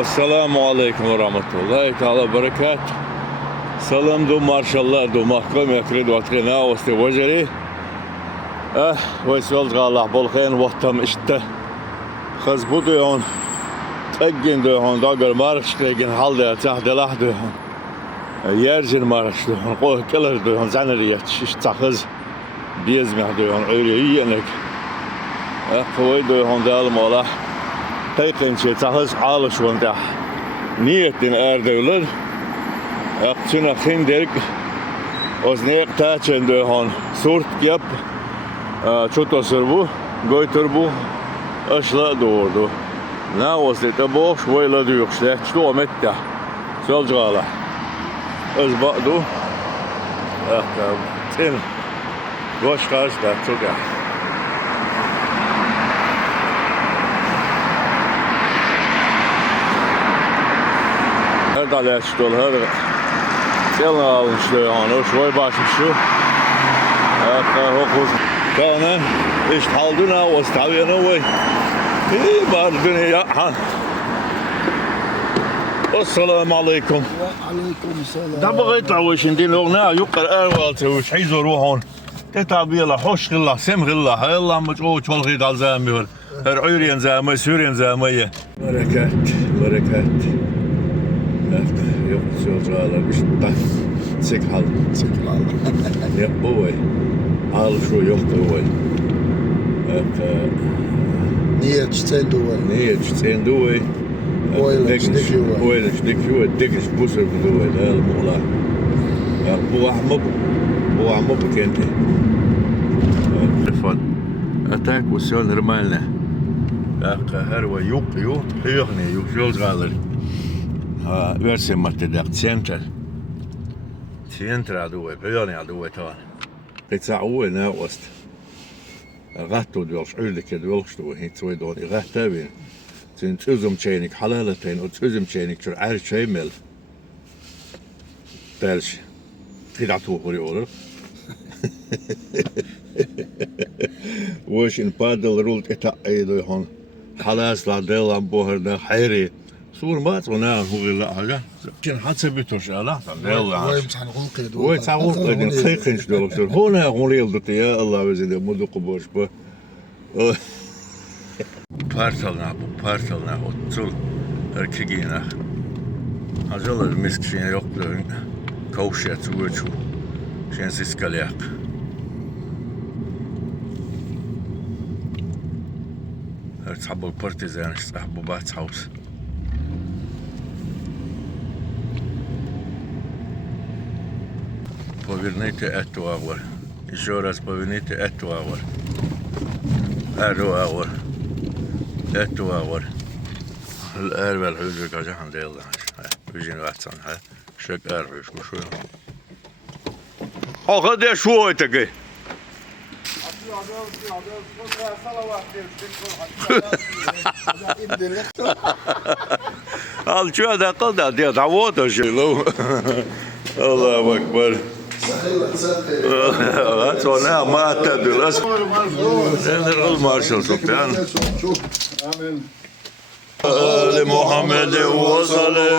Assalamu alaikum ve rahmetullahi ta'ala berekat. Salam do marşallah do mahkum yakri do atrina osti vajeri. Ve Allah bol khayn vaqtam işte. Khaz bu diyon. Teggin diyon dagar marş tegen halda tahdelah diyon. Yerjin marş diyon. Qoy keler diyon zanriyat şiş takhaz. Bizmeh diyon öyle yiyenek. Qoy diyon dalım ola. Tekin şey tahız alış onda niyetin erdevler akçına hinderik oznek taçende hon surt yap çotosur bu goytur bu aşla doğru ne olsa boş böyle diyor işte şu omette solcala öz bakdu sen boş karşıda çok ya. Hadi açtı ol hadi. Gelin alın işte yani şöyle başım şu. Hokus. Kana işte halduna o staviyana ve. Bar dünya ha. Assalamu alaikum. Aleyküm selam. Da بغيت عوش دي لغنا يقر اول توش حيزو روحون تتابيلا حوش الله سمغ الله الله مجو تولغي دال زامير عيرين زامي سورين زامي بركات بركات yok solcağlar işte sekal ya boy al şu yok da boy Niye çiçeğin duvar? niye çiçeğin duvar oyle dikiyor dikiş bu sefer duvar el mola ya bu ahmı bu kendi telefon atak ve son normalne ya her ve yok ne yok solcağlar versin maddeler centra due pöjani due tavan qitsa uena ost gatto diyor öldük diyor hit soydon gattabi sen çözüm çeynik halalaten o çözüm çeynik çür her şey mel derş tiratu olur وش نبادل رولت اتايدو هون خلاص لا دلان بوهردا خيري صور ما تونا هو لا حاجه كان حتى بتوش الله يلا ويمسحن غنقيد وتعوق لكن خيخنش دكتور هنا غوليل دت يا الله وزيد مدق بوش بو partalna otul erkegina hajalar miskşin yoktu kavşet uçu şensiz kalyak her tabul partizan bu bat house Poверните эту авар. Еще раз поверните эту авар. Эту авар. Эту авар. الأربع الحجة كجحن دي الله. بيجين واتسان ها. شك أربع شو. أخذ شو تجي. Al şu ada kaldı diye davut aşılı. الله أكبر. صنع ما تدرس. نرغل مارشال سبحان. آل محمد وصلى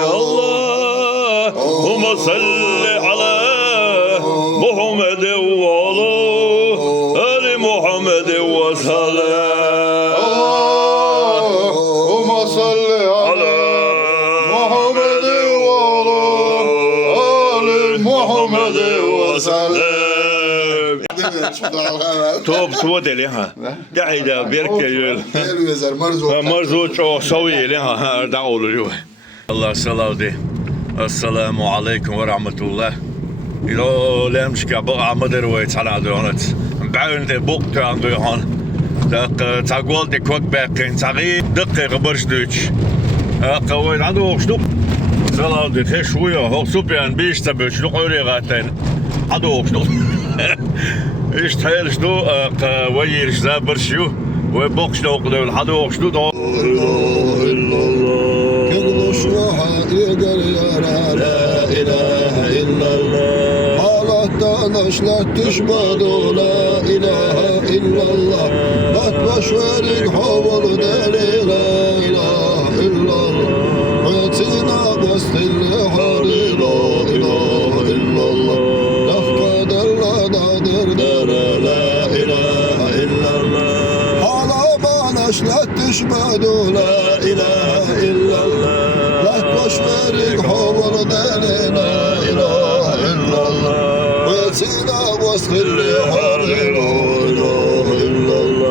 اللهم صل على محمد وعلى آل محمد وصلى. توب سودة لها دعيدا بيركيل مرزوج أو سوي لها دعول اليوم الله صلاة السلام عليكم ورحمة الله إلى لمش كبقى مدر ويتعلى دونت بعون ده بوقت عن دهان تقول ده كوك باقين تغيب دقيقة برش دوش قوي عنده شنو صلاة ده شوية هو سوبيان بيش تبي شنو قولي غاتين عنده شنو إيش تحيل شنو وير شذابر شو وبوق شنو قدول حدو شنو دو إلا الله كل شوها يقدر يرى لا إله إلا الله على تناش لا تشبه لا إله إلا الله لا تبشر حول لا إله إلا الله وسط البحر لا إله إلا الله لفقد الردادر در لا إله إلا الله على بانش لا تشبدو لا إله إلا الله لا تشبرك حول دل لا إله إلا الله وسيدا وسط البحر لا إله إلا الله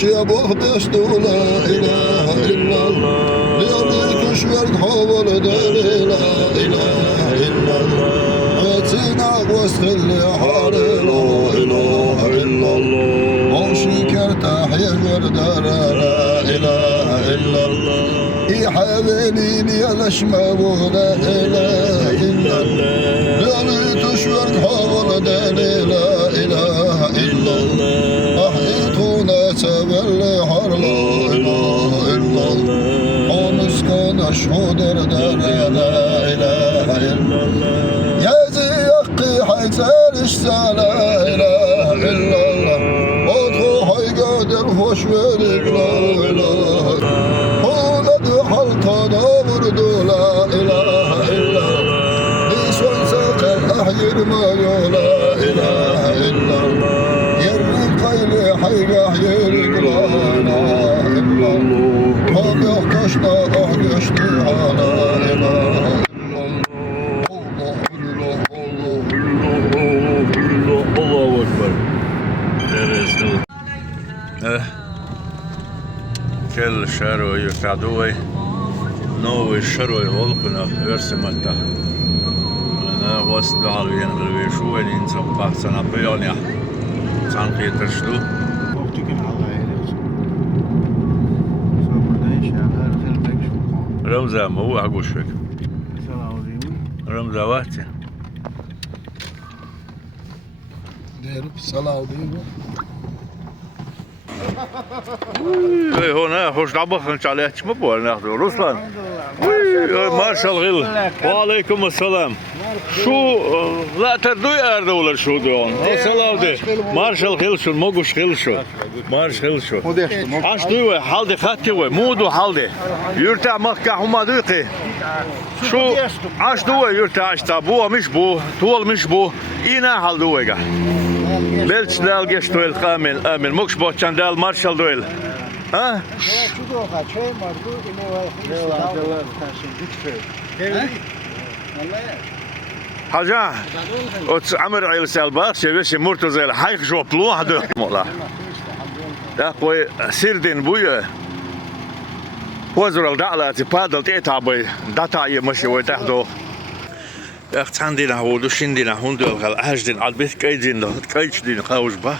شبه بستو لا إله إلا الله ليريك شويك حول دل لا إله إلا الله واتينا وسط البحر لا إله إلا الله وشكر تحيا وردار لا إله إلا الله يحبني يا الأشمام لا إله إلا الله ليريك شويك حول دل لا إله إلا الله بالبحر لا إله إلا الله ونسكن أشهد در لا إله إلا الله يا زيقي حيثالش لا إله إلا الله وضغو حيقادر فشويرك لا إله ولد حلقة دابرد لا إله إلا الله نسوان ساقر أحير ما لا إله إلا الله يرق قيلي حيقا حيرك لا إله إلا الله هم يحكشنا أحكشتي لا إله إلا الله الله الله أكبر كل شهر يتعدوي نوي الشهر يغلقنا يرسمتا أنا وصل علينا بالبيشوي ننسى بحثنا بيانيا تنقية ترشدو رمزة ما هو عقوش فيك رمزة وقتي ديرو بالصلاة وديرو هنا خوش طبخ ان شاء الله ما بقول ناخذه رسلان مارشال غل وعليكم السلام شو لا تردوي ارد ولا شو دون السلام دي مارشال غل شو موقش غل شو مارش غل شو اش دوي حالدي خاتي مودو حالدي يرتع مكه هما دوقي شو اش دوي يرتع اشتا بو مش بو طول مش بو اينا حال دويغا بلش دال گشتو القامل امن مكش بوچان دال مارشال دويل ها حاجة أتس عمر عيل سالبار شبيش مرتزل حيخ جو بلو هذا مولا يا خوي سيردين بويا وزر الدعلة تبادل تيتابي داتا يمشي وتحدو اخت عندنا هو دوشندنا هندل قال عجدين على البيت كايدين كايدين خاوش با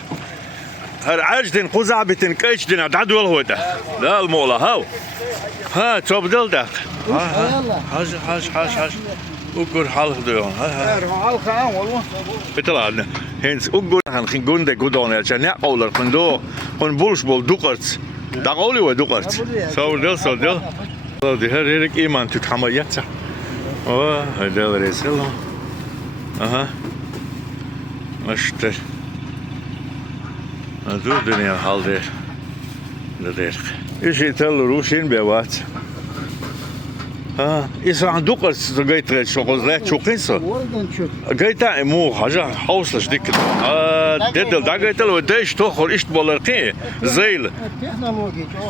هر عجدين قزعبتين كايدين عدو الهوده لا المولا هاو ها تبدل داك حاج وقول حالك ديون ها بتلعبنا هنس وقول هنخين جونده جودون عشان يقول الخندو هن بولش بول دوقرت دقولي ودوقرت صور دل دي هريك ايمان تكحميات هذا الرسالة أها مشتر هذا الدنيا حال ده إيش يتلو روشين بيوات إذا عندك قرص جاي شغل لا شو قصة جاي تا مو حاجة حوصلش ديك تدل دا جاي تلو دايش تأخر إيش تبلرقي زيل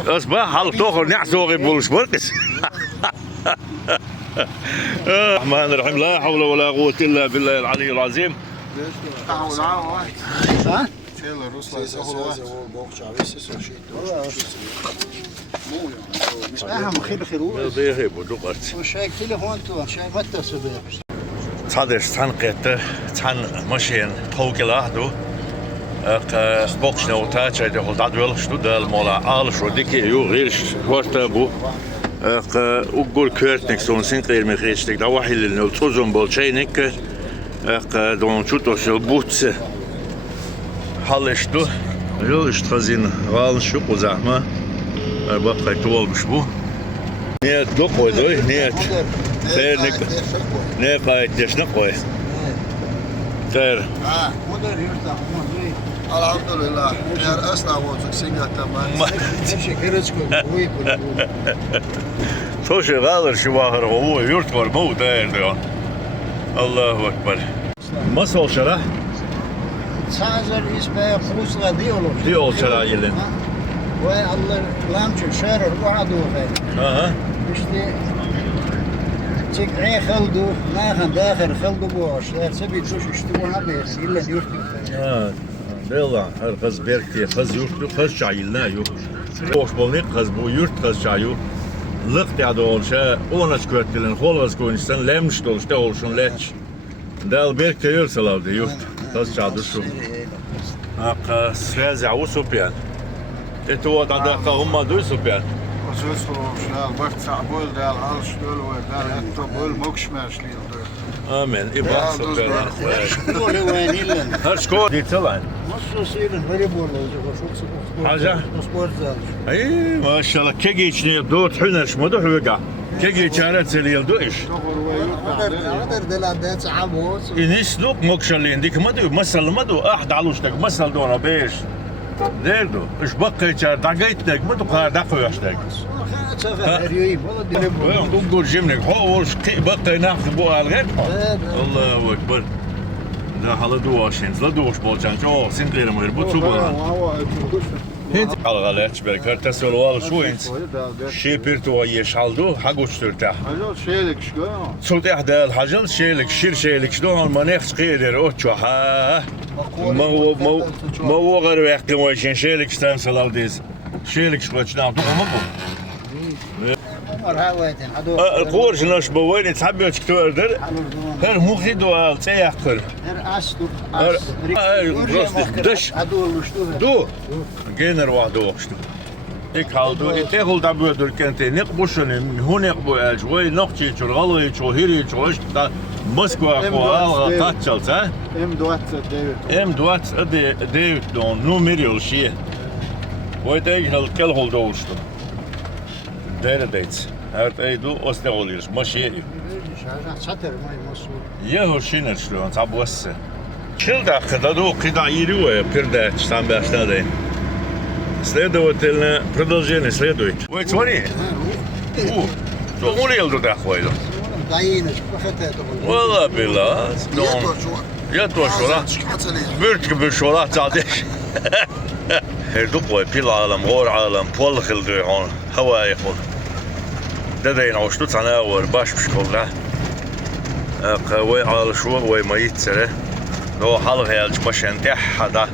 أصبح حال تأخر نعزوغي بولش بركس الرحمن الرحيم لا حول ولا قوة إلا بالله العلي العظيم تصدش تنقيت تن ماشين توقي لاحدو بوكشنا وتاچا ده هول دادول شتو دال مولا آل شو ديكي يو غيرش ورتابو وقول كورتنيك سون سينقير مخيشتك دا واحد اللي نوتوزون بولشينيك دون شوتو شلبوتس حالشتو جو اشتخزين غالن شوق وزحمة بقى طول مشبو نيت لقوي دوي نيت خير نيت قايد ديش نقوي خير Alhamdulillah. Diğer asla olacak singatta ben. Teşekkür ederim. Toşe kalır şu bahar o yurt var bu değerli. Allahu Ekber. Nasıl olşara? Sadece isme Kuzla diyorlar. Diyor olşara gelin. Ve Allah lamçı şerir vahadu ve. Aha. İşte çek ay khaldu, nahan dahir khaldu bu aşlar sebi tuş işte bu haber illa yurt. Ha. Bella her kız berkti kız yurt kız şailna yok. Boş bolnik kız bu yurt kız şayu. Lık ya da olşa ona çıkarttılar. Holvas koyunsan lemş doluşta olşun leç. Dal berkti yursalavdı yurt. Kız çadır şu. Aka sreza u supyan. Eto da da humma du supyan. Bak sabol dal al şöyle ve dal hatta bol mokşmerşli. Amen. İbah supyan. Böyle ve illa. Her şko ditalan. Nasıl söylen böyle bu olacak. Haja. Spor zal. Ay maşallah kege içine dört hüner şmodu hüga. Kege çaret seliyel du iş. Kadar delade تعبوا. İniş luk mokşalin dik madu masal madu ahd aluştak masal dona beş. Derdo. İş bakka çar dagaytnak madu kadar da koyuştak. Sefer yiyip valla dile bu. Ve dur jimnek hoş ki bakka nakh bu algat. Allahu ekber. Da halı duaşın. La duaş bolcan. Jo sin gayrim bu tuba. Hint algalat berkar tasol wal şu int. Şepirtu yeşaldu hagoçturta. Hacı şeylik şu. صوت إحدى الحجل شيلك شير شيلك شلون ما نفس قيدر أوتشو ها ما هو غير يحكي ويشين شيلك ستان سلال ديز شيلك شو تشنام تقومكم مرحباً هذا القورش نش بوين تحبي تكتور در هر مخي دوال تيحكر her astuk دش هذا oluştu. دو جينر واحد وقشتو Ik haldu etehul da böldür kente nek boşunum hunek bu elçoy nokçi çorgalı çohiri çoş da Moskva ko al kaçalsa M2 de don numeriol şi. Bu tek hal kel holda oluştu. Deredeit. Evet eydu oste oluyor. Maşeri. Çatır mı masul. Yeho şiner şlon tabusse. Şilda kada do kida yiriwe pirde çtan başladı. Следовательно, продолжение следует. Ой, смотри. Что умрел туда ходил? Dayınız bakata da. Valla billah. Ya to şola. Bürt gibi şola تعديش. Herduk ve pil alem, gor alem, pol khildu hon. Hava yaqul. Dadayn عشتو تناور باش بشكلنا. قوي على شو وما يتسره. لو حلق يالج مشان تحدا.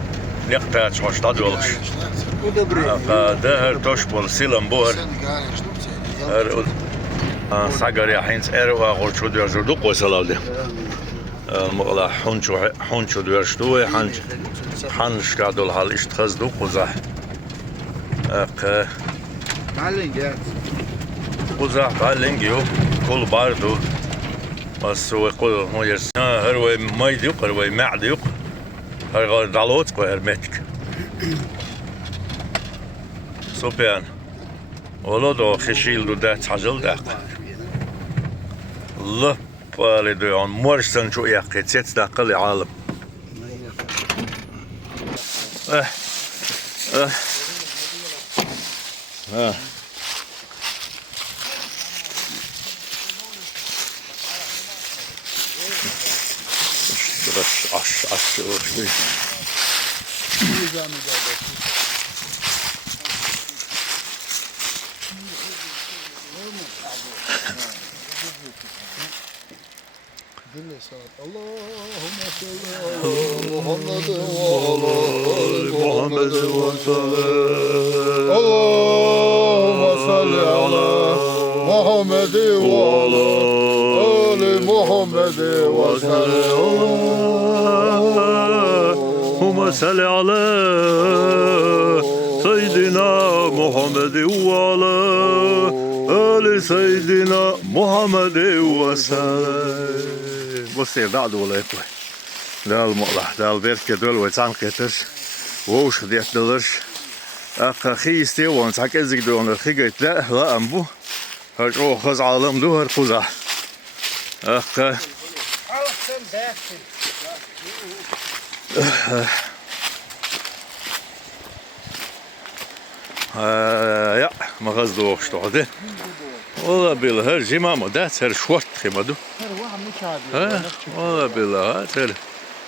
نقطع شوشتاد ولش. Bu da buraya. ده هر توش بول سيلم بور هر ساگر يا حين اروا غوچو دير زردو قوسلاودي المغلا حنچو دير شتو حنش قادول حال اشتخزدو قزا قزا بالنجيو كل باردو بس هو يقول هو يرسنا هر وي مايد يقر وي معد يقر هر غير دالوت كو هرمتك سوبيان ولدو خشيل دو ده تعجل ده الله بالي عن مرسن شو يحكي تسيت دقل عالم اللهم صل على محمد وعلى آل محمد وسلم اللهم صل على محمد وعلى آل محمد وسلم اللهم صل على سيدنا محمد وعلى آل سيدنا محمد وسلم بصير بعد ولا يكوي ده المقلح ده البيت دول ويتعن قتش ووش ديت دلش أخ خيستي وانسحك إزيك دون الخيجت لا أمبو هرجو خز عالم دو هرقوزا أخ Ja, مغاز دوغش توعده والله بالله هر جمامة ده هر شورت خيمدو والله بالله هر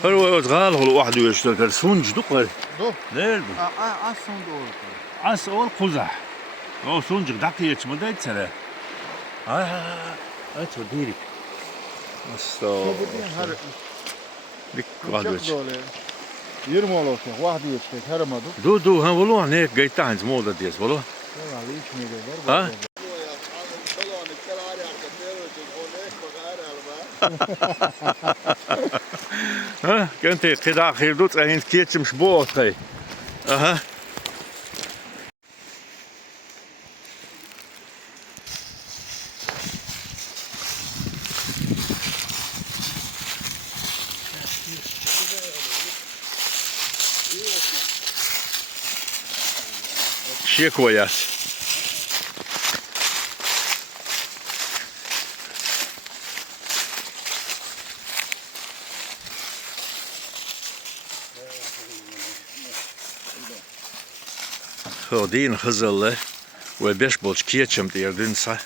هر وغال هو واحد يشتغل هر سونج دقر دو نير aslında doğru. عس أول قزح أو سونج دقيقة ما ده يتسرى أتو ديري أستغفر Her لك واحد çok وجه dolu. 20 olacak. Vahdi geçecek. Her amadı. دو ها والله هناك جاي تاعن موضة ديس والله Vallahi içmiyor. ها ها كنت قطع خير دوت عين كيتش مش بوط خي اها شي كويس خودين خزله وبيش بولش كيتشم ديردن صح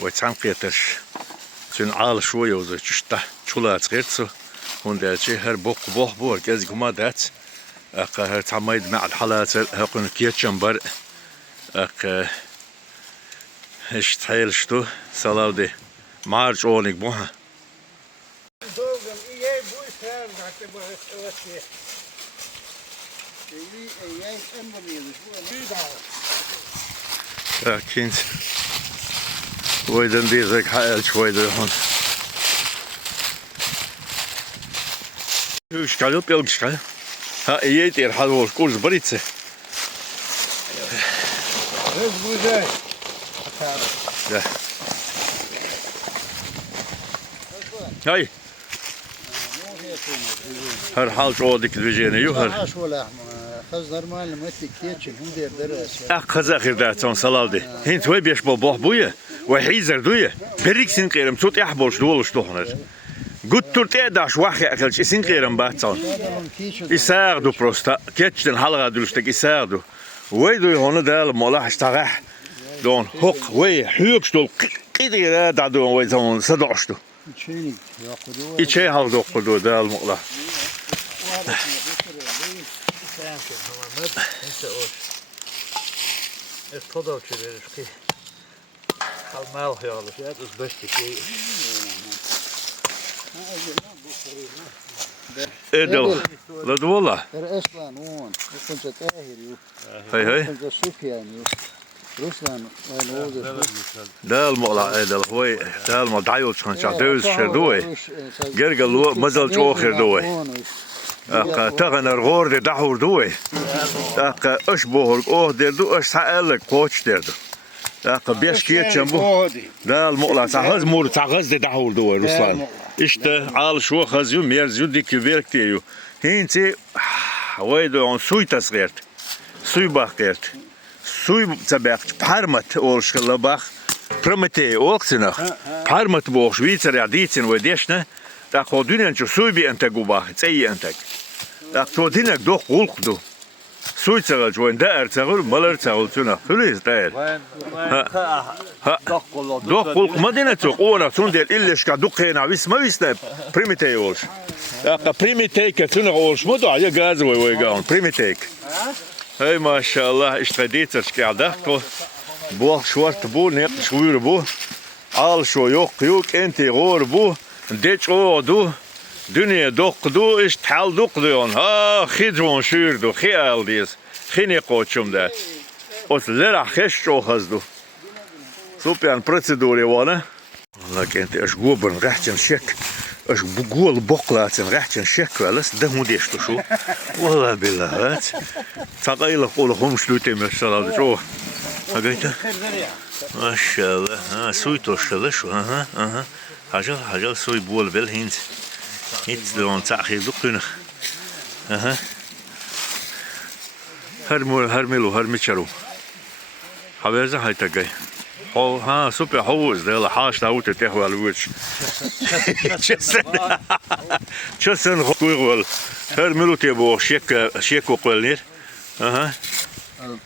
وتعنقيتش تن عال شوية وزي تشتا شولات غيرتسو هون شي هر بوق بور كازي كما دات اق هر تعميد مع الحالات هقن كيتشم بر اق اش تحيل شتو سلاودي مارج اونيك بوها كنت ويدن ديزك حائل شوي هون وش قالوا بيلقش قال ها ييتير حلوش كورس بريتسه ده هاي هر حال شو ديك الفيجينا يوهر خزر مال متي كيتشن هم دير درس خزا خير ده تون سلالدي هنت وي بيش بوح بويا وحيزر دويا بريك سين قيرم توت يحبوش دولش دوهنر قلت ترتي داش واحد اكلش سين قيرم باتون يساعدوا بروستا كيتشن الحلقه دولشتك يساعدوا ويدو هون ده المولا اشتغح دون هوق وي حيوكش دول قيدي دا دون وي زون صدعشتو إيشي هالدو قدو ده المولا اتفضل كده رفقي المال خيالك يا بس بشتك ادل لا والله رسلان هون كنت طاهر هي كنت سفيان رسلان ده المقلع ادل هوي ده المدعيو كان شادوز شردوي جرجل مازال جوخر دوي اق تغنر غور دحور دوي اق اشبهر اوه دردو اش سالك كوتش دردو اق بيش كيت شنبو ده المقلع تاغز مور تاغز دحور دوي رسلان işte al şu khazyu merzyu dikverk diyor. Hinti ويدو عن سوي تسغيرت سوي باخيرت سوي تبعت بحرمت أولش لباخ برمتي أوكسنخ بحرمت بوخ شويتر عديتين وديشنا تاخو دنيا شو سوي بأنتجو باخ تسي أنتج تاخو دنيا دوخ غلق دو سوي تغل جوين دائر تغل ملر تغل تنا فليس دائر دوخ غلق مدينة تقونا تندر إلش كدوخ هنا ويس ما ويسنا برمتي أولش بريميتيك تنا أولش مدو على غاز ويجاون بريميتيك هاي ما شاء الله اشتديت اشكعدك بو شورت بو نيق شوير بو عال شو يوك انت غور بو ديتش او دو دنيا دوق دو اش تحال دوق دون ها خيجون شير دو خيال ديس خيني قوتشم ده اوس لرا خش شو خزدو سوبيان بروسيدوري وانا لكن انت اش غوبن رحتن شك اش بقول بقلاتن رحتن شك ولاس ده موديشتو شو والله بالله هات تقايل قولهم شلوتي مثلا شو هقيت ما شاء الله ها سوي توشل شو ها حاجه سوي بول بالهند هيت دون تاخير دقنخ هرملو هرميشرو حبيزه هاي تجي هو ها سوبر هوز ده حاش داوت تهوى على الوجه تشسن غويغول هرملو تبو شيك وقولنير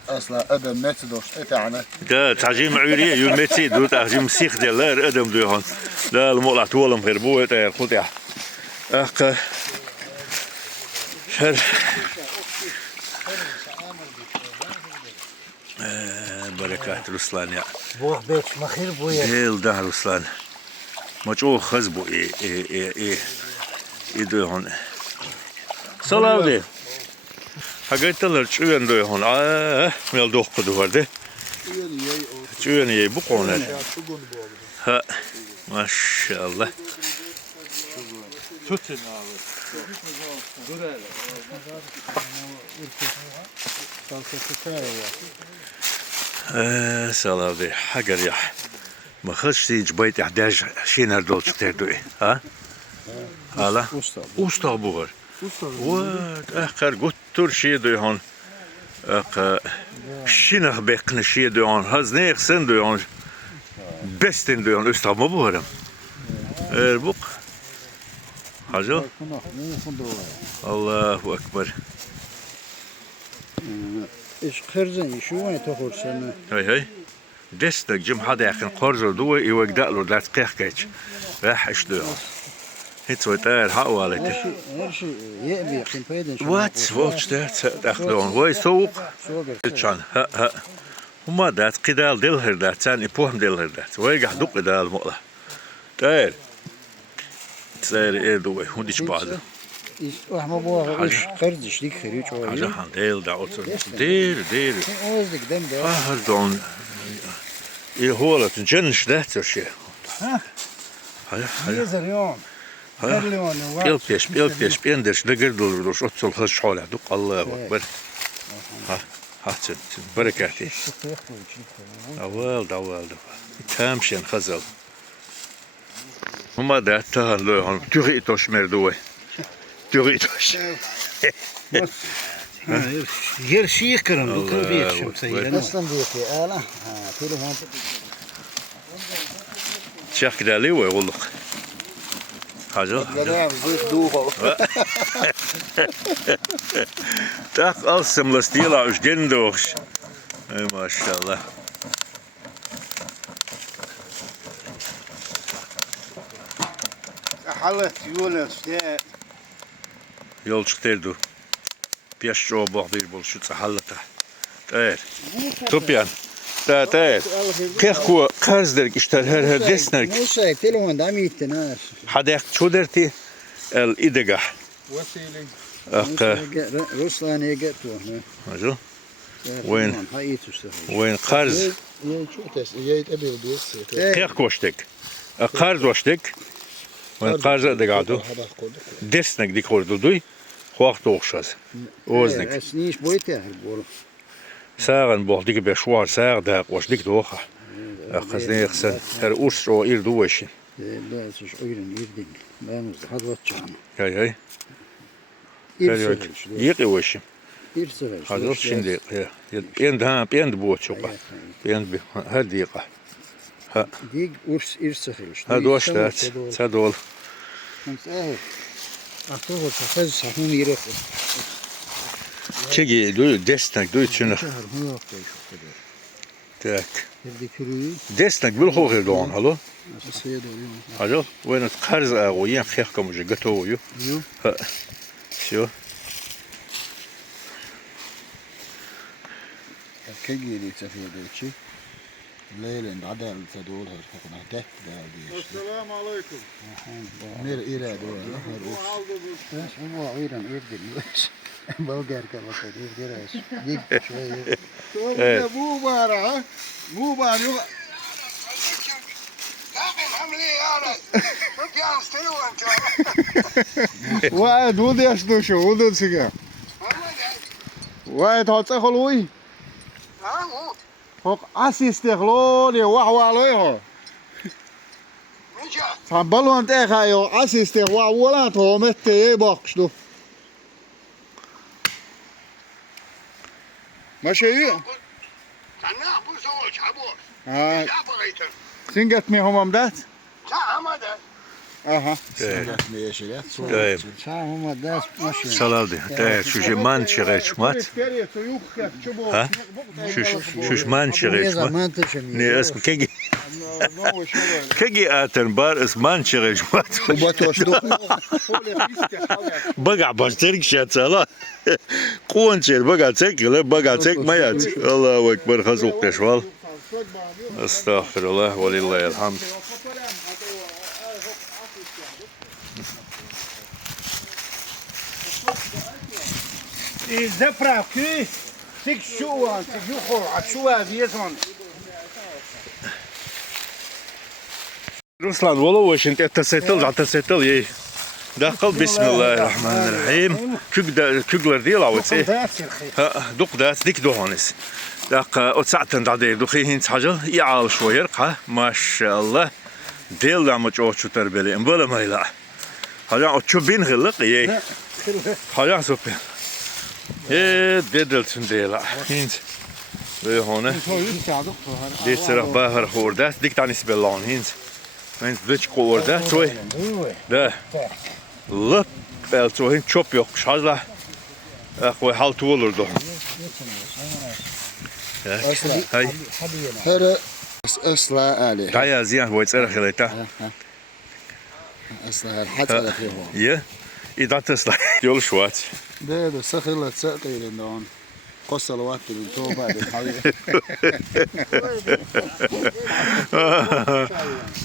اصلا ادم متدوش اتعنا ده تعجيم عيرية يومتي دو تعجيم سيخ دي لا ادم دو هون لا المقلع تولم غير بوه تاير خطيع اخ شر بركات رسلان يا بوه بيت مخير بويا ديل ده رسلان مجو خزبو اي دو هون سلام دي حاجات تلر شوين دو هون ميل دوخ كدو ورده شوين يي بقونر ها ما شاء الله Tutun abi. سلام دي حجر يح ما خش تيج بيت 11 شينر دول تردوي ها هلا اوستا بوغر وات اخر قلت ترشي دو هون اق شينخ بقن شي دو هون هز نيخ سن دو هون بستن دو هون اوستا بوغرم البوق حاجه الله اكبر ايش خرزن شو وين تاخذ سنه هاي دستك جم حدا يخن قرزو دوي يوقدقلو لا تقيحكيش راح اشدو هيت وتاير حوالتي ايش يبي قيم فايدن وات دات تاخذون وي سوق تشان ها وما دات قدال دلهر دات ثاني بوهم دلهر دات ويقع دق قدال مقله تاير تاير ايه دوي وديش بعده ما بوها ايش خرزش ديك خريج حاجه حنديل دا اوتر دير اوزك دم ده هردون ايه هو تنجنش ده ترشي ها هاي زريون بيلبيش بيندرش دقر دولش أتصل خش حوله دق الله أكبر ها هاتن بركاتي أول تامشين خزل هما ده تهان لو هون تغيتوش مردوه تغيتوش يرشي كرم بكل بيت شو أكبر. اصلا بيتي انا تليفون شيخ كده ليه ويغلق حاجة زيت دوغو تاق ألسم لستيلا عش جندوش ما شاء الله حلت يونس يول شتيردو بيش جو بوغدير بول شو تحلته تاير توبيان تاير كيخكو قرزدرك اشتر هر دسنرك موسى تليفون داميت ناس حداك شو درتي الإدقح وسيلي رسلان يقتوه أجو وين وين قرز شو تس جايت ابي ودوس كيخكو اشتك قرز واشتك وين قرز ادقعدو دسنك دي كوردو دوي خواخت اوخشاز اوزنك اسنيش بويتي هالبول ساغن بوغديك بشوار ساغ داق واشديك دوخه أخذني يخسن هر أوسترو إير دوشين لا تش أيرن إيردين ما مزد هذا واتشان هاي إيرسل يقي وشين إيرسل هذا شين دقيقة بيند بوت شوقة بيند هالدقيقة ديق أورس إيرسل هذا واش تات تدول أنت أعتقد تفز حكون يرفض تيجي دو دستنك دو تشنخ تاك دستنك بالخو غير دون هلو هلو وين تقرز وين خيركم وجقتو يو شو كيجي تفي ديتشي ليلة عدل تدول هالحكمة ده السلام عليكم نير إيرا دول هو عيران إيردين بوجر كما تقول جراش جيب شوية مو بارع مو بارع واحد ودي أشتو شو ودي سجى واحد هاتس خلوي هوك أسيستخلو لي وحوالوي هو فبلو أنت خايو أسيستخ ولا تومت يباقشلو ماشي سنجت مي هم امدات Aha. Evet. Sağ ders maşın. Salaldi. Evet, şu mançere çıkmat. Ha? Şu mançere çıkmat. Ne es kegi. Kegi aten bar es mançere çıkmat. Baga başlar ki şatsala. Kuançer baga çekle baga çekmayat. Allahu ekber hazuk teşval. Estağfirullah ve lillahil hamd. Zapravki. Tik şu an, tik yukarı, açığa diyezon. Ruslan valla şimdi atasettel ye. Dakıl bismillahirrahmanirrahim. Kükler değil avutse. Duk das dik dohanes. Dak o saatten da değil duhi hint hacıl yağal şoyer ka maşallah. Del da mı çok tutar böyle böyle mayla. Hala o çubin hılık ye. Hala sope. Dedeltün değil hint. Ve hone. Dit serah bahar hordas dik tanis belan hint. Men vich orada troy. Da. Lıp bel troy çok yok şazla. Akwa halt olurdu. Hay. هذا أصلا آلي Gaya ziyan bu tsara khaleta. أصلا حتى على فيه Ye. İdat ıslah. Yol şu at. ده سخلة سقيل إنهم قصة الوقت اللي توبة بالحقيقة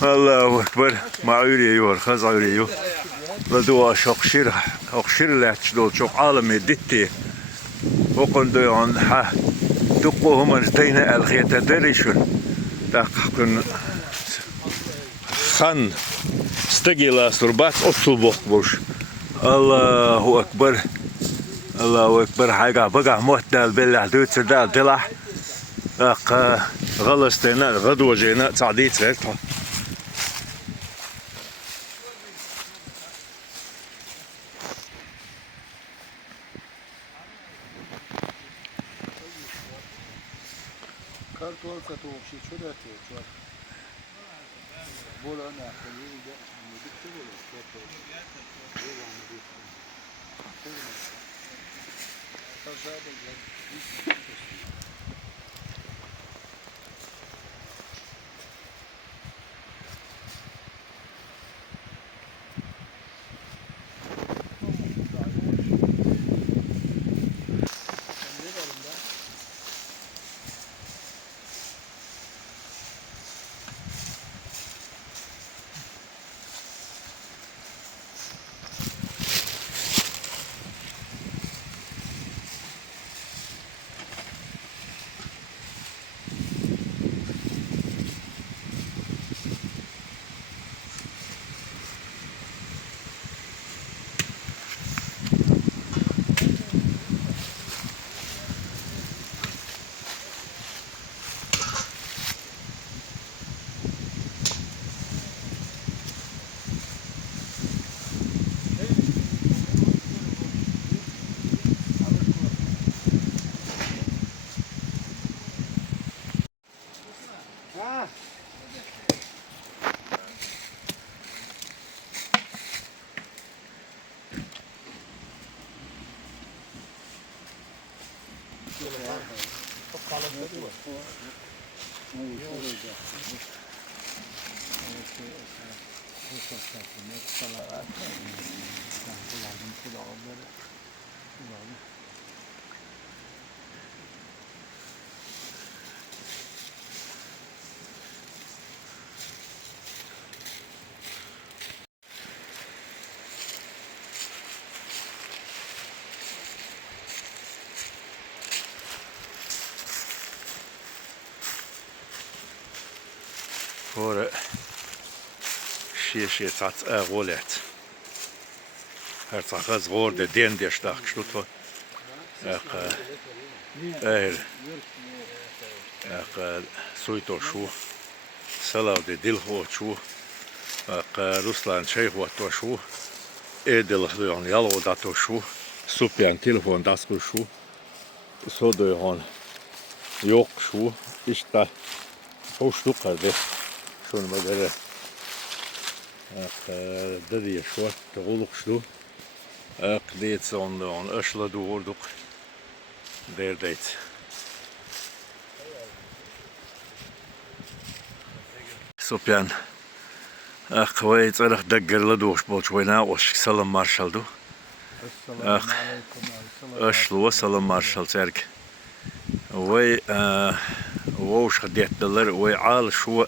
Allahu ekber. Ma ürüyor, khaz ürüyor. La dua şokşir. Okşir laçdol çok alemi ditti. وقندو عن ها دقوهم ارتين الخيطة دريشون دقن خان استقيلا سربات أصبح بوش الله أكبر الله أكبر حاجة بقى مهتل بالله دوت سردال دلح غلستنا غدوة جينا تعديت سيرتها كارتون كتوب شيء شو ده شو بولا أنا خليه ده مدكتور ولا كتوب Voor شيء tat rolet. Het zag de den der stark slut war. Soito shu. Salav de dilho shu. Ruslan Cheho to shu. Edel hon jalo da to shu. Supjan telefon dasku shu. Så de hon yok shu. İşte hoşluk kardeş. Şunu böyle دري شوت تغلق شلو ديت صون دون أشلا دوردق دير ديت سوبيان ويت أرخ دقر لدوش بولش وينا وش سلام مارشال دو السلام عليكم. أشلو سلام مارشال ترك وي ووش خديت دلر وي عال شو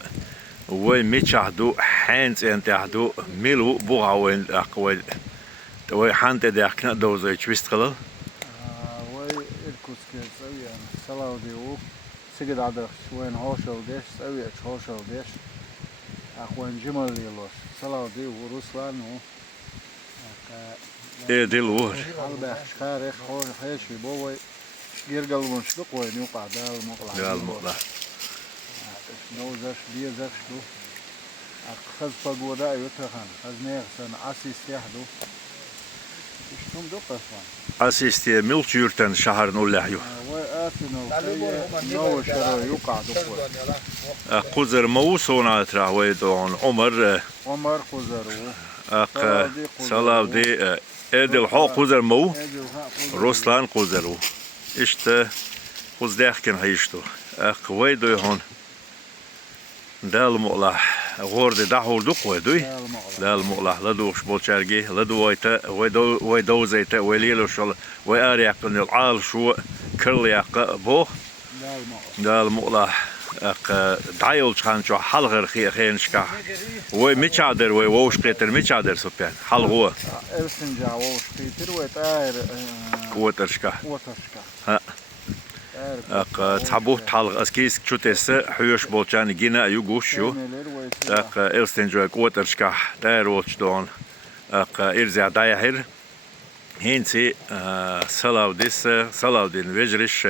وي ميتشاهدو حانت انت هدو ميلو بوغا وين اقوال وي حانت داكنا دوزي تشويست خلال وي الكوسكي سوي يعني سلاو ديو سجد عدرخ وين هوشل ديش سوي هوشل ديش اخوان جمال يلوش سلاو ديو روسلان و ايه دي الوهر قلبه خارخ هو حيشي بوي يرجل ونشلق وين يوقع دال مقلع يا المقلع نوزش بيزش دو خز فقودا يتخن خز نيغسن اسيس يحدو اشتم دو قصوان اسيستي ملت يورتن شهر نولحيو وآتنو نو شرو يوقع دو قزر موسونا تراه ويدون عمر عمر قزرو سلاو دي ادل حو قزر مو روسلان قزرو اشت قزداخ كن هيشتو ويدو هون دال مقلع غورد دحول دق ويدوي دال مقلع لدوش بولشارجي لدو ويتا ويدو زيتا ويليلو شل وياريق العال شو كرليق بوخ دال مقلع دايل شان شو حلغر خينشكا وي ميتشادر وي ووش قيتر ميتشادر سوبيان حلغو ارسنجا ووش قيتر ويتاير قوترشكا ووترشكا تحبوه تحلق اسكيس شوتيس حيوش بولشان جينا يوغوشيو إلستنجو قوترشكا داير وولش دون إرزع دايهر هينسي سلاو دين ويجريش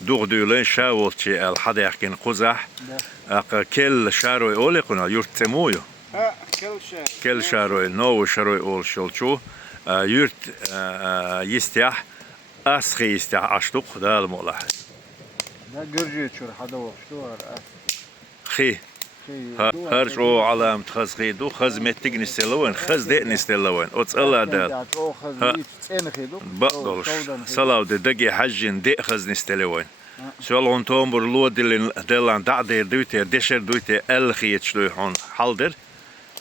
دوغ دولين شاولتي الحديقين قزح كل شاروي أوليقنا يرتمويو كل شاروي نو شاروي أول شلشو يرت يستيح أسخي يستيح أشتوق دا المولح دا جرجي شور حدا وقشتوار خي هرجو علامة خز خيدو خز متق نستلوين خز دق نستلوين أتصلا دال بقدرش صلاة دقي حجين دق خز نستلوين سؤال عن تومبر لو دلان دعدير دويتي دشر دويتي الخيت شلوحون حالدر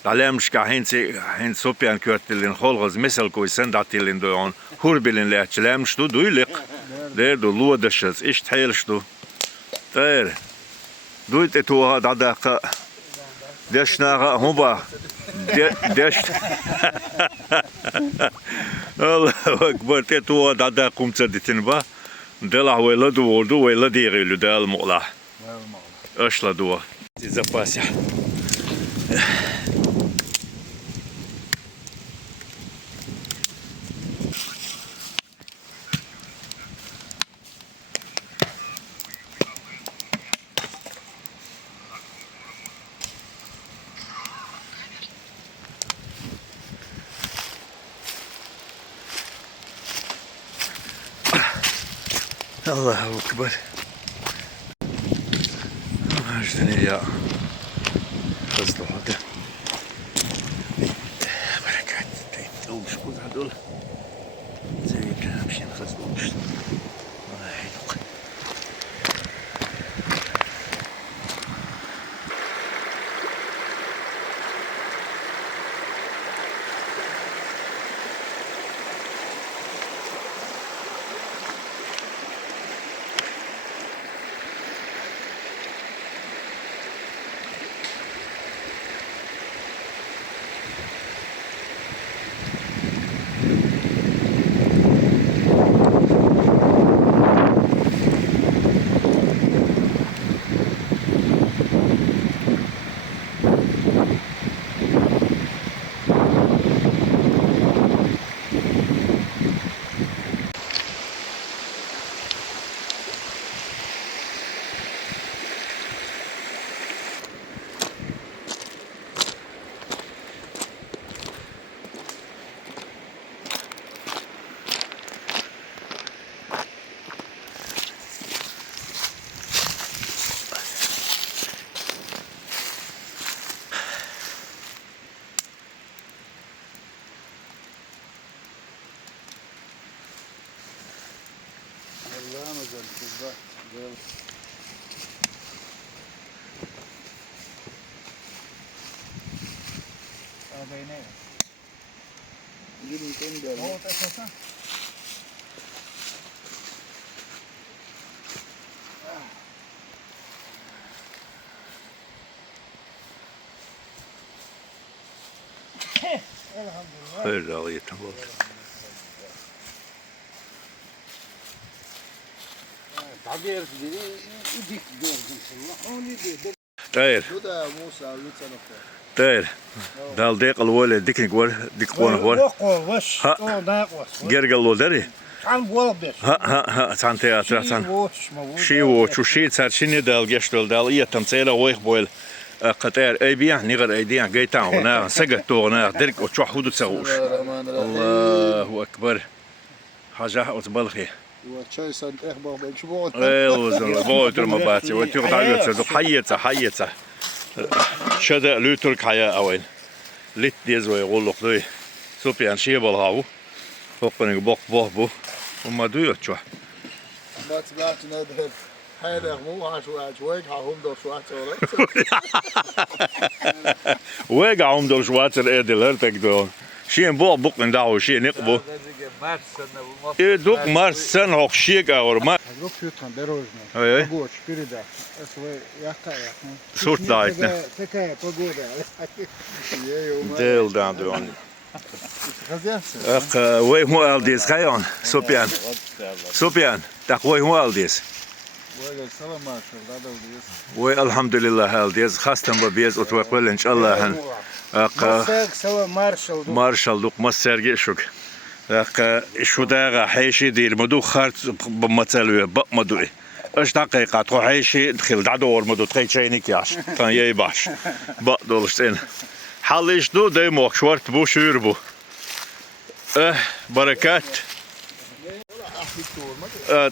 علامش كهينسي هين سوبيان كورتلين خولغز مثل كوي سنداتيلين دوون هوربلين لاتش لامش دو دويلق دير دو لو دشز إيش تحيلش دو دير دويت توها دعداقة دشناغا هوبا دش الله أكبر توها دعداقة متصدتين با دلع ويلدو وردو ويلدي غيلو دال مقلع أشلا دوا زباسيا الله أكبر هاجدني يا خزلو هذا بركات وش كل هذول زي كلام شين خزلو وش الله يعينك عينيه جيب 200 درهم. هو اساسا خير داغيتهم تعبير يديك دور ان شاء الله هون يديك طير ده موسى ويتسنفر. طير دال ديق الولد ديك نقول ديك قون قول وش ها. تو ناقص جرجل لودري عم بولبش ها سان تياتر سان وش موجود شي وشو شي صار شنو دال جشتول دال يتم سيلا ويخ بول قطار اي بيان نيغر ايديان جيتان ونا سقط تونا درك وشو حدود تسوش الرحمن الرحيم. الله اكبر حاجه وتبلخي وشاي سنت اخبار بالشبوط. ايوه بوتر ما باتي وتيغ دايت حيته شدا لوترك حياه اوين ليت ديز ويقول لك دوي سوبيان شيبل هاو فوقني بوق بو وما دويت شو ما تبعت ندهب. هذا مو عشوائي وين هم دور شوات ولا. ويقع عمدو شواتر ايدل هرتك دو شين بوق نداو شين نقبو دوك مارس سن هوك شيك اور ما Rup yutan derojno. Ej. Pogoć, pirida. Sve jaka je. Sort light, ne? Teka je pogoda. ديل دان دون Razjasno. اق وي هو الديس خيون سوبيان تاق وي هو الديس Böyle selam maşallah. Da oluyor. وي الحمد لله الديس خاصة ببيز وتوكل ان شاء الله هن اق Masek selam marshal. مارشال دوك مسرجي شوك اق شو داغا حيشي دير مدو خارت بمثلو بمدو اش دقيقة تو حيشي دخل دعدور مدو تخي تشينيك ياش كان يباش بقدولشتين حاليش دو ديموك شورت بو شور بو بركات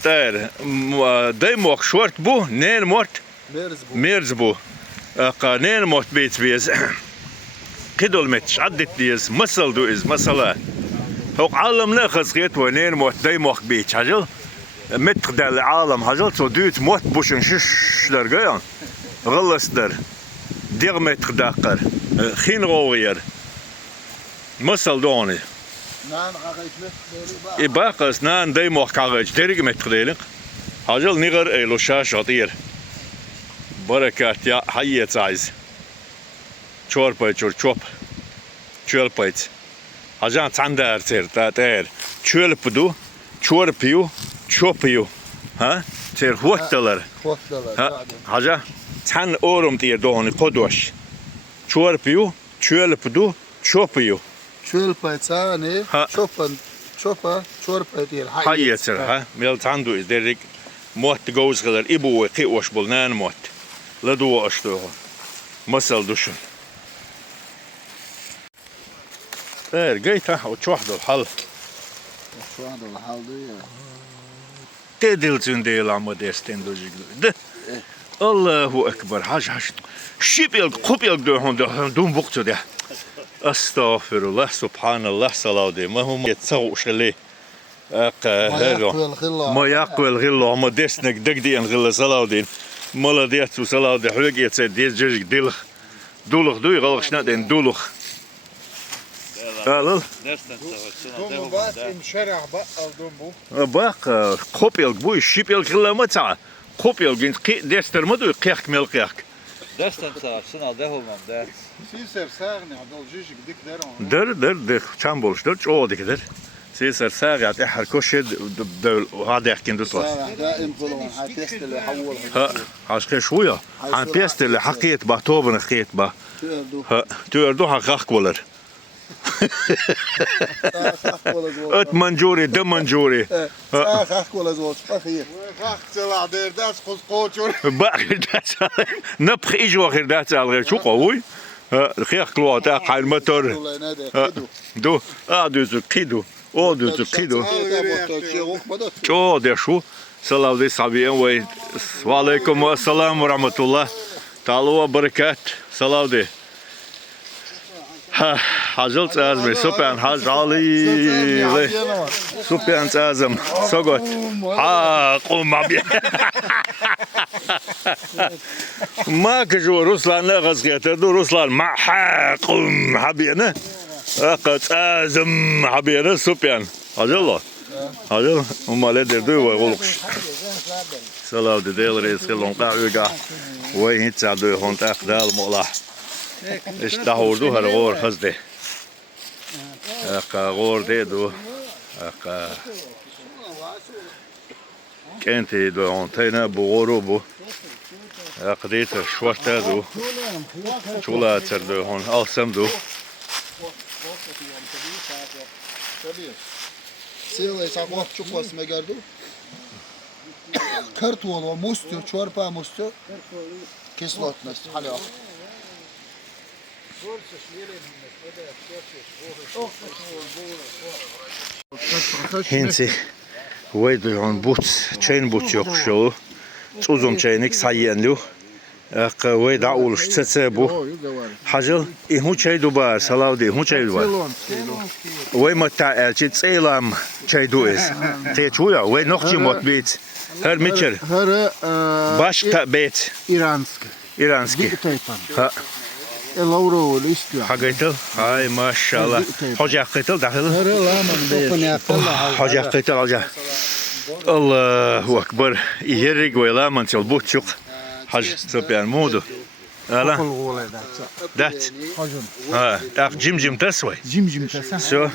تاير ديموك شورت بو نين موت ميرزبو. ميرز بو نين موت بيت بيز كدول متش عدت ديز مسل دو إز مسلا هوق عالم ناخذ خيط ونين موت ديموك بيت حجل متق دال العالم حجل تو دوت موت بوشن شش درجان غلس در ديغ متق داقر خين غوغير مسل دوني نان عقيت له. باقس نان ديموك كاغج درج متق ديلق حجل نغر ايلو شاش عطير بركات يا حية عايز چورپای چوب چولپایت هجان تاندار تر تاتر چولپدو چورپیو چوپیو ها تر هوتلر ها هجا تان اورم تیر دونی قدوش چورپیو چولپدو چوپیو شو البيتساني ها. شوفا شور بيتير حيتر ها ميل تاندو ازدرك موت جوز غدر ابو قيوش بلنان موت لدو اشتو مسل دوشن جيت وتشوحدو الحل شو هذا الحال دي تدلتون ديل عم ديستين دوجيك الله اكبر حاج شيبيل قبيل دون بوقتو ده استغفر الله سبحان الله صلاة دي ما هم يتسوق شلي ما يقوى الغلو ما ديسنك دق دي انغل صلاة دين ما ديت صلاة دي حلق يتسد ديس جيجك ديلخ دولخ دوي غلق شنا دين دولخ قالل Domu bat im şerah ba aldım bu. باق قبيل بوي شيبيل غلا متاع قبيل جنت ديستر مدو قيق ميل قيق Destan sağ şuna dehulmam da. Siser sağni adol jijik dik deron. در چند بولش در چه آدی که در سیسر ساقط احر کشید دول هذا يحكي دوتوا دائم كلهم حتست اللي يحول ها عشان شوية عن بيست اللي حقيت با توبن خيت با ها تقدر حقق ولر ات منجوري دم منجوري اخ ولا زوج اخي Kalktılar derdas kuz koçur. باخر دات نبخ ايجو اخر دات على غير شو قوي الخيخ كلوا تاع حال الموتور والله نادي دو دوز كيدو او دوز كيدو شو ده شو سلام عليكم صبيان وعليكم السلام ورحمة الله تعالى وبركاته سلام عليكم حاجلت أزمي سوبيان حاج علي سوبيان أزم سقط قوم ما بيه ما كجو رسلان نغز كيتدو رسلان مع حاقم حبينا أقت أزم حبينا سوبيان هجلا هجلا هم لا دردو ويقولكش سلام ديل ريس كلهم قاعدة وين تعدو هون تأخذ المولا استهودو هالغور خزده أقا غور ديدو أقا كنتي دو هونتينا بغورو بو أقديت شوشتا دو شولا تردو هون ألسم دو Целый сагов чукос мегарду. Картуоло мустю, чорпа мустю. Кислотность. Алло. هنسي ويدو هون بوتس تشين بوت يقشلو تuzum çaynik sayyenlu ويد عقولش تسابو حجل هو çay dubar salavdi هو çay dubar وي متاع تسيلام çay dues تيچويا وي نوخچي مot bit her miçer baş ta bet İranski ha Lauro istiyor. حقيتل هاي ما شاء الله حاجة قيتل داخل حاجة قيتل حاجة الله أكبر يهرج ولا من تلبوت شق حاجة سبيان مودو لا دات ها تاخ جيم تسوي Jim tesen. سو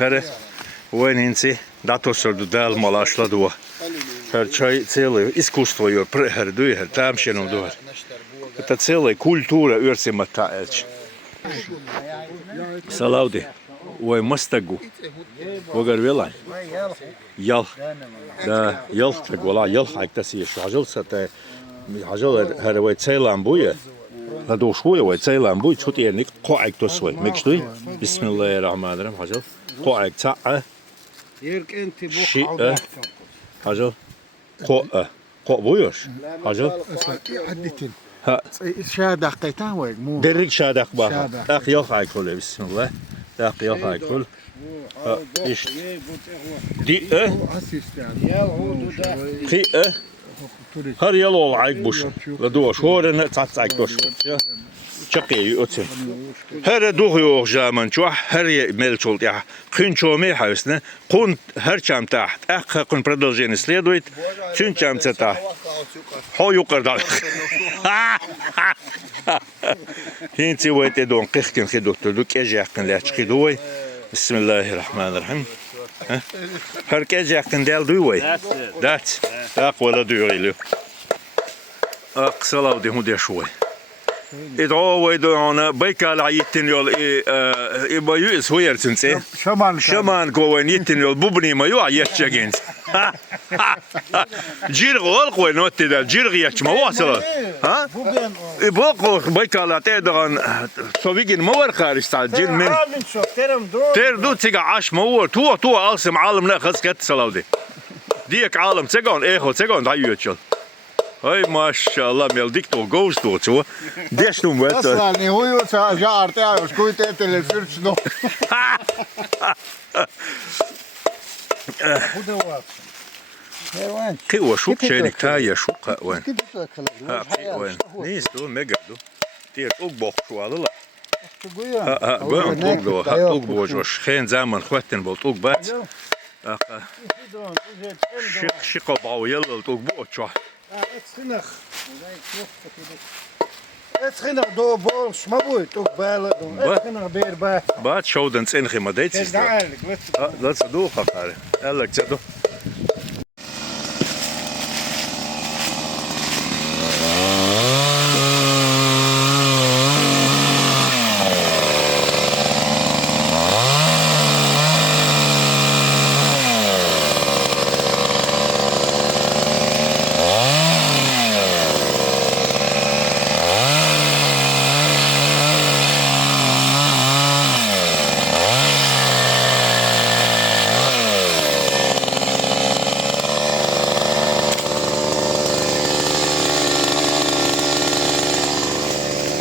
هره وين هنسي داتو سردو دال مالاشلا دوا هر чай целый искусство ее прихердуй там шеном дуар это целая культура урсиматаэлч салауди ой мастагу вогар велай ял да ял тагвала ял хайтаси шажил сата хажил хервай целан буя هذا شوية ويتسيلان بوي شو تيرنيك قاعد تسوي مكشتوي بسم الله الرحمن الرحيم حاجل قاعد تاع شيء حاجل قا بويش حاجل Hadditin. ها Şadak kaytan var mı? دريك شادق باه اخ يوفع كل بسم الله اخ يوفع كل ايش دي خي هر يلو عيك بوش لدو شورنا تعصعك دوش شقي يوتي هر دوغيو جامن شو هر ملشول يا كن شو مي حسنا كون هر شام تحت اخ كن продолжение следует чун чам цета هو يقرد هنتي ويت دون قخكن خدوتو دوك اجاكن لا تخدوي بسم الله الرحمن الرحيم herkes yakın del duyuyor. Dat. Akvala duyuyor. Aksalav de hunde şoy. İdao ve ona Baykal ayettin yol bayu soyersin se. Şaman kovan yettin yol bubni mayu ayetçegen. Jirgol koy notte del jirgi yaşma wasala. Ha? Bu Baykal atedran sovigin mawar kharistal jin men. تير دو تيجا عاش مور تو عاصم عالم لا خذ كت سلاودي ديك عالم تيجون ايخو تيجون دايوتشل هاي ما شاء الله ميل ديكتو جوستو تو ديش تو مت Aslan ne huyuyorsa jartı ayos kuytu etele sürçno. Bu da var. كي وشوك شينك تايا شوك وين ها وين نيس دو ميجا دو تير اوك شو الله قوم اوك بوجوش خين زمان خوتن بولت اوك بات شيقو باو يلا اوك بوجو Etschinnig door bol, smaboei, toch bellen doen. Etschinnig beer bij. بات شودن تسنخي ما ديتس لا تصدو خاطر قالك تصدو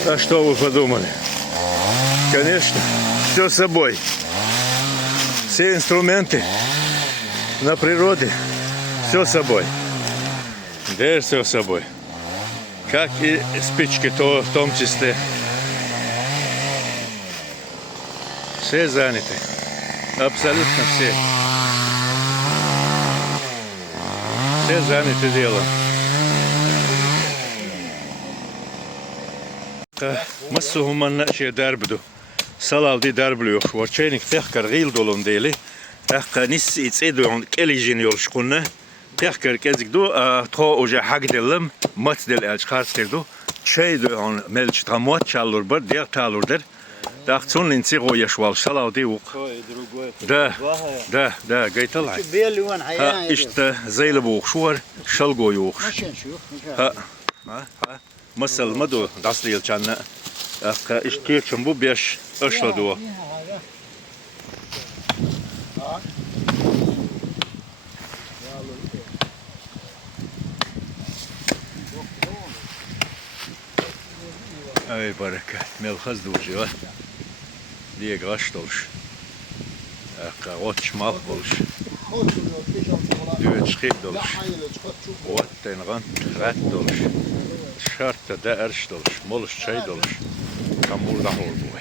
А что вы подумали? Конечно, все с собой. Все инструменты на природе, все с собой. Да, все с собой. Как и спички то в том числе. Все заняты. Абсолютно все. Все заняты делом. Massu humman naqşe derbdu. Salavdi derblu var. Çeynik tehkar gil dolun deli. Tehkar nis itsedu kelijin yolşkunna. Tehkar kezikdu to oja hak delim. Mat del elç karstırdu. Çeydu on melç tamuat çalur bar der talur der. Dağçun linsi o yaşwal salavdi uk. Da gaytalay. بيلون Ha حياة işte zeyli bu şuar şalgo yok. ماشي نشوف Ha. Masal madu daslı yılçanla. Akka işte için bu beş aşladı o. Ay baraka. Melhaz duruyor ya. Diye gaş doluş. Akka oç mal doluş. Düğün çıkıp doluş. Otten gant rat doluş. Şartta da erş doluş. Moluş çay doluş. Kamurda hor bu.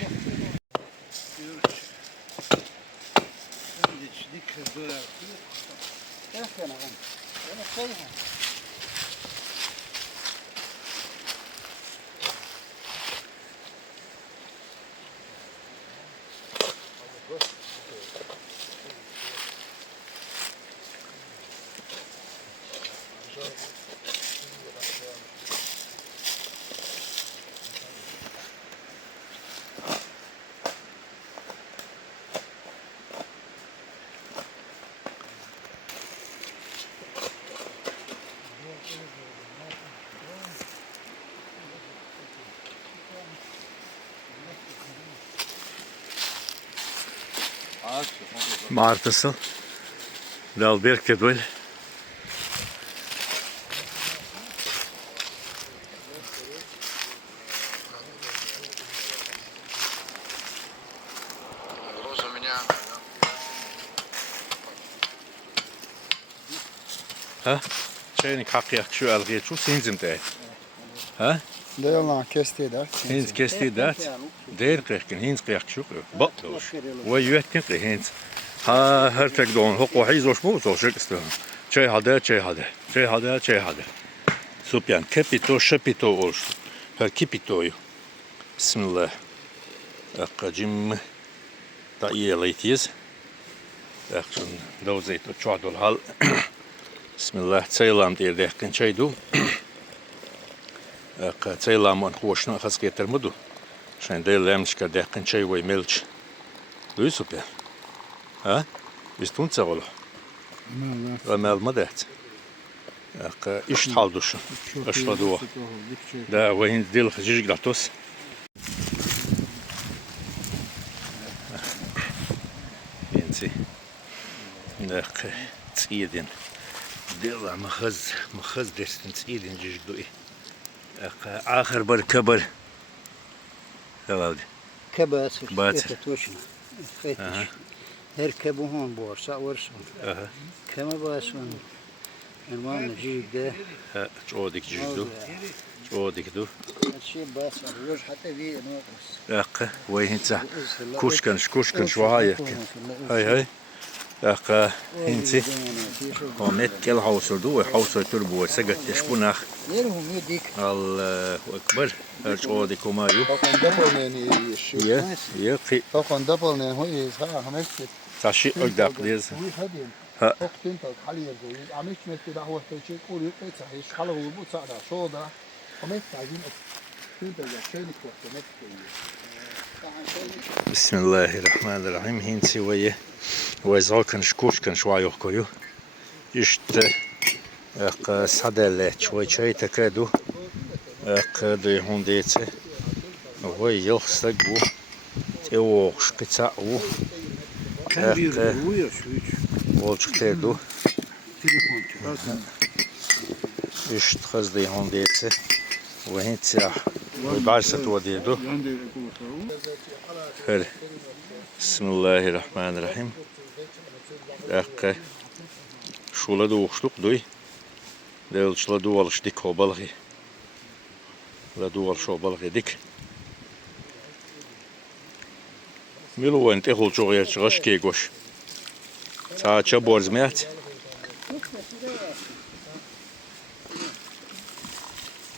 Martasın. Dal berket böyle. Ha? Çayını kakıyak şu algıya şu sinzim de. Ha? ده يلا كستي ده Hins kesti dat. Der kırkın hins kıyak şu. Bak doğuş. Ve yüetkin kı hins. Ha her tek doğun. Hok o hiz hoş mu? Soğuşuk istiyorum. Çay hadi. Supyan kepito şepito oluştu. Her kipitoyu. Bismillah. Akkacım da iyi leytiyiz. Akşam dozayt o çoğdol hal. Bismillah. Çaylam diye dekkin çaydu. Цейламон хошна хаскетер муду. Шенде лемчка декин чай вой мелч. Луисупе. Ha? Biz tunca ola. Ömel madet. İş halduşun. Aşladı o. Da ve hindi dil hıcık gratos. Yensi. Dak tsiyedin. Dila mahaz dersin tsiyedin cıcık doi. آخر بر كبر خلاص كباسر باسر. توشنا هركبوا هون بورصة ورسون كما باسون المهم نجيب ده çoğudik cüzdü çoğudik du الشيء باسر يوش حتى في ناقص akı ve hinsa kuşkan şu hayır hay akı hinsi Ahmet gel havsuldu ve havsul turbu sagat teşbunak ليرهم يديك Allahu ekber her çoğudik umayu فقط دبلني الشيء ya ki فقط دبلني هو صراحة همشت taşı ögdaklıyız هو هدين ها. فقط انت حاليا عملت مثل ده هو تشيك قول يقطع صحيح حلو وبوت صعدة شو ده همشت عايزين انت يا شيلك وقت Bismillahirrahmanirrahim. Hinsi ve zalkan şkuşkan şuayok koyu. İşte sadelle çay çay takadu. De hundetse. Ve yılsak bu. Teo şkıça bu. Olçuktedu. İşte hızlı hundetse. Ve hinsi barsat vadiyedu. Bismillahirrahmanirrahim. Dakika. Şula da uçtuk duy. Delçla du alıştık obalığı. لا دول شو بلغ يديك ميلو انت اخو شغير شغش كيغوش تا چبورز ميات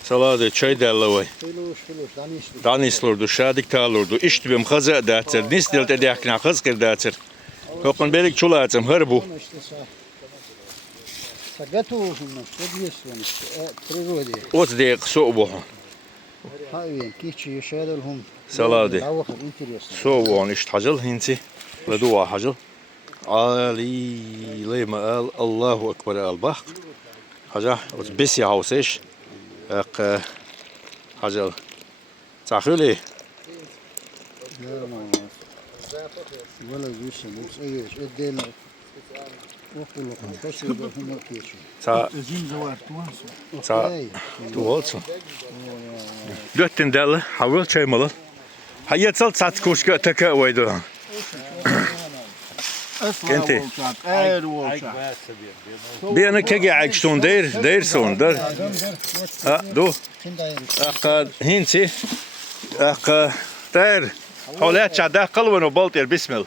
Salade çay derlevay. Danislurdu, şadik talurdu. İşte bim xaza dağıtır. Nisdil de dağıkna xaz kır dağıtır. Kokun belik çulaatım hır bu. Готовы, что единственное, природе. Ot deyik soğuğun. Hayır, kiçi yaşadılhum. Salade. Tavuk interesant. Soğuğun işte hacıl hinti. Ve dua hacıl. Ali leyma al Allahu Ekber al bak. Haca, ot besi havseş. Ak hacıl. Tahili. Valla güzel, evet, edden. Okulu kaçırdı huma kiçi. Ta ta tu olsun. Döttin deli, havul çaymalı. Hayatsal sat kuşka taka oydu. Kenti. Bir ana kegi akşton der son der. Ha do. Ak hinti. Ak der. Halat çada qalvano balter bismil.